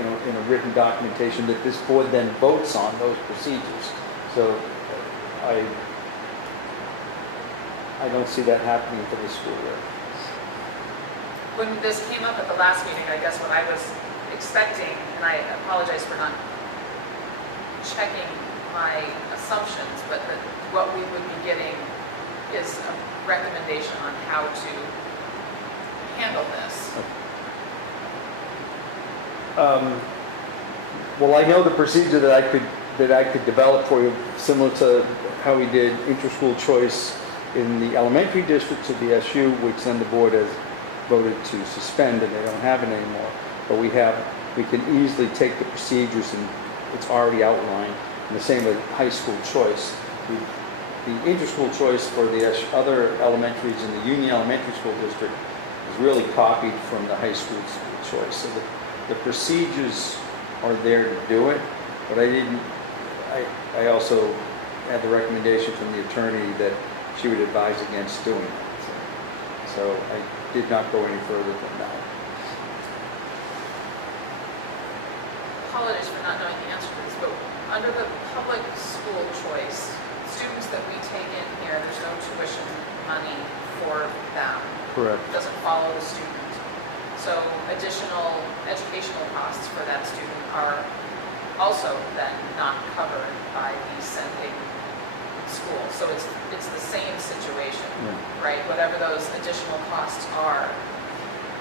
a written documentation that this board then votes on those procedures. So I don't see that happening for this school year. When this came up at the last meeting, I guess what I was expecting, and I apologize for not checking my assumptions, but that what we would be getting is a recommendation on how to handle this. Well, I know the procedure that I could develop for you, similar to how we did inter-school choice in the elementary districts of the SU, which then the board has voted to suspend and they don't have it anymore. But we can easily take the procedures and it's already outlined. And the same with high school choice. The inter-school choice for the other elementaries in the Union Elementary School District is really copied from the high school choice. So the procedures are there to do it, but I also had the recommendation from the attorney that she would advise against doing it. So I did not go any further than that. Apologies for not knowing the answer to this, but under the public school choice, students that we take in here, there's no tuition money for them. Correct. It doesn't follow the student. So additional educational costs for that student are also then not covered by the sending school. So it's the same situation, right? Whatever those additional costs are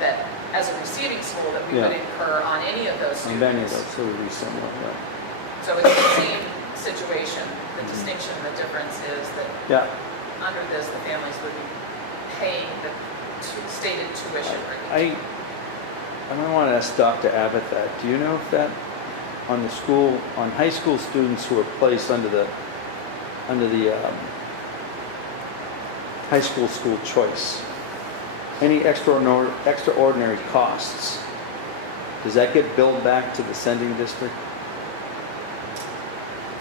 that as a receiving school that we would incur on any of those On students. any of those, so it would be similar, right? So it's the same situation. The distinction, the difference is that Yeah, under this, the families would be paying the stated tuition rate. I might want to ask Dr. Abbott that. Do you know if that on high school students who are placed under the high school choice, any extraordinary costs, does that get billed back to the sending district?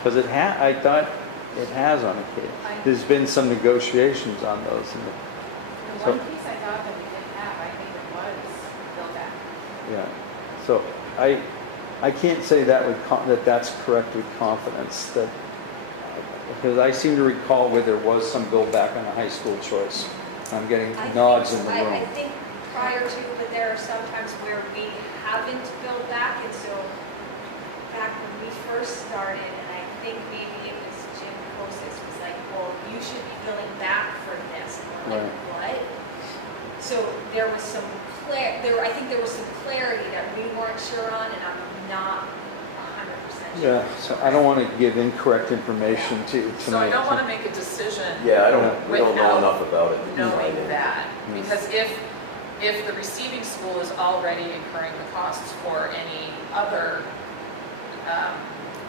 Because I thought it has on occasion. There's been some negotiations on those. The one piece I thought that we didn't have, I think it was built back. Yeah, so I can't say that's correct with confidence, that, because I seem to recall where there was some build back on the high school choice. I'm getting nods in the room. I think prior to, but there are some times where we haven't built back, and so back when we first started, and I think maybe it was Jim Kosis was like, well, you should be billing back for this. And we're like, what? So there was some I think there was some clarity that we weren't sure on, and I'm not 100% sure. Yeah, so I don't want to give incorrect information to you So I tonight. don't want to make a decision Yeah, we don't know without enough about it. knowing that. Mm. Because if the receiving school is already incurring the costs for any other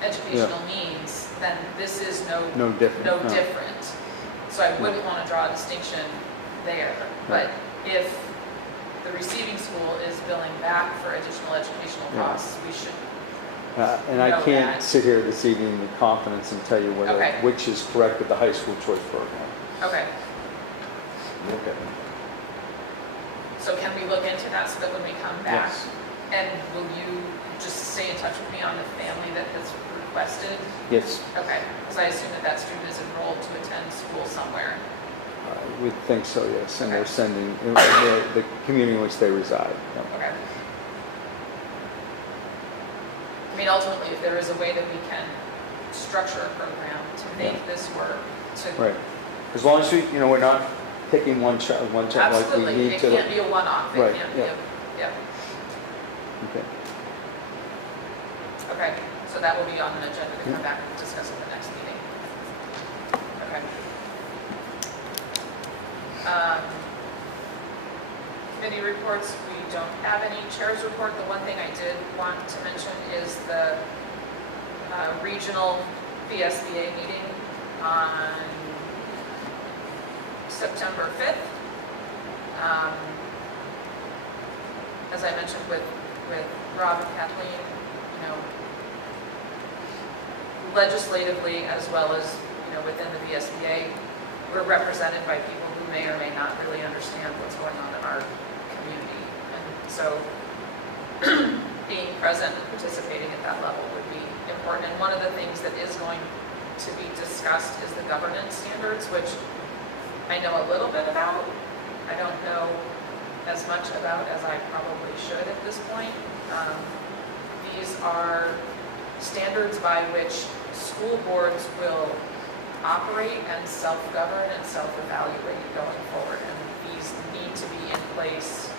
educational means, then this is No different. no no. different. So I wouldn't want to draw a distinction there. But if the receiving school is billing back for additional educational costs, we should. And I know can't that. sit here this evening with confidence and tell you which is correct with the high school choice program. Okay, Okay. so can we look into that so that when we come back? Yes. And will you just stay in touch with me on the family that has requested? Yes, Okay, because I assume that student is enrolled to attend school somewhere. I would think so, yes. And they're Okay. sending the community in which they reside. Yeah. Okay. I mean, ultimately, if there is a way that we can structure a program to make this work, to. Right. As long as we're not picking one child like we Absolutely, need it to. can't be a one-off, it Right, can't be yeah. Okay. Okay, so that will be on the agenda to come back and discuss at the next meeting. Okay. Committee reports, we don't have any. Chair's report, the one thing I did want to mention is the regional VSBA meeting on September 5th. As I mentioned with Rob and Kathleen, legislatively as well as, within the VSBA, we're represented by people who may or may not really understand what's going on in our community. And so being present and participating at that level would be important. And one of the things that is going to be discussed is the governance standards, which I know a little bit about. I don't know as much about as I probably should at this point. These are standards by which school boards will operate and self-govern and self-evaluate going forward. And these need to be in place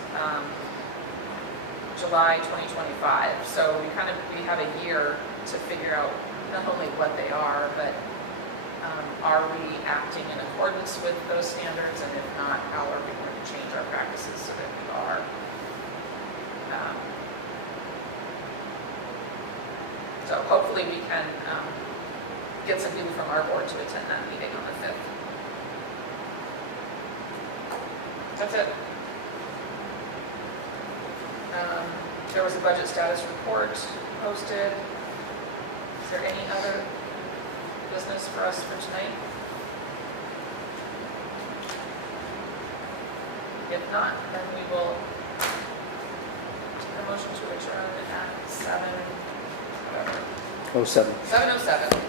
July 2025. So we have a year to figure out not only what they are, but are we acting in accordance with those standards? And if not, how are we going to change our practices so that we are? So hopefully we can get some people from our board to attend that meeting on the 5th. That's it. There was a budget status report posted. Is there any other business for us for tonight? If not, then we will take a motion to adjourn at 7:07. 07. 7:07.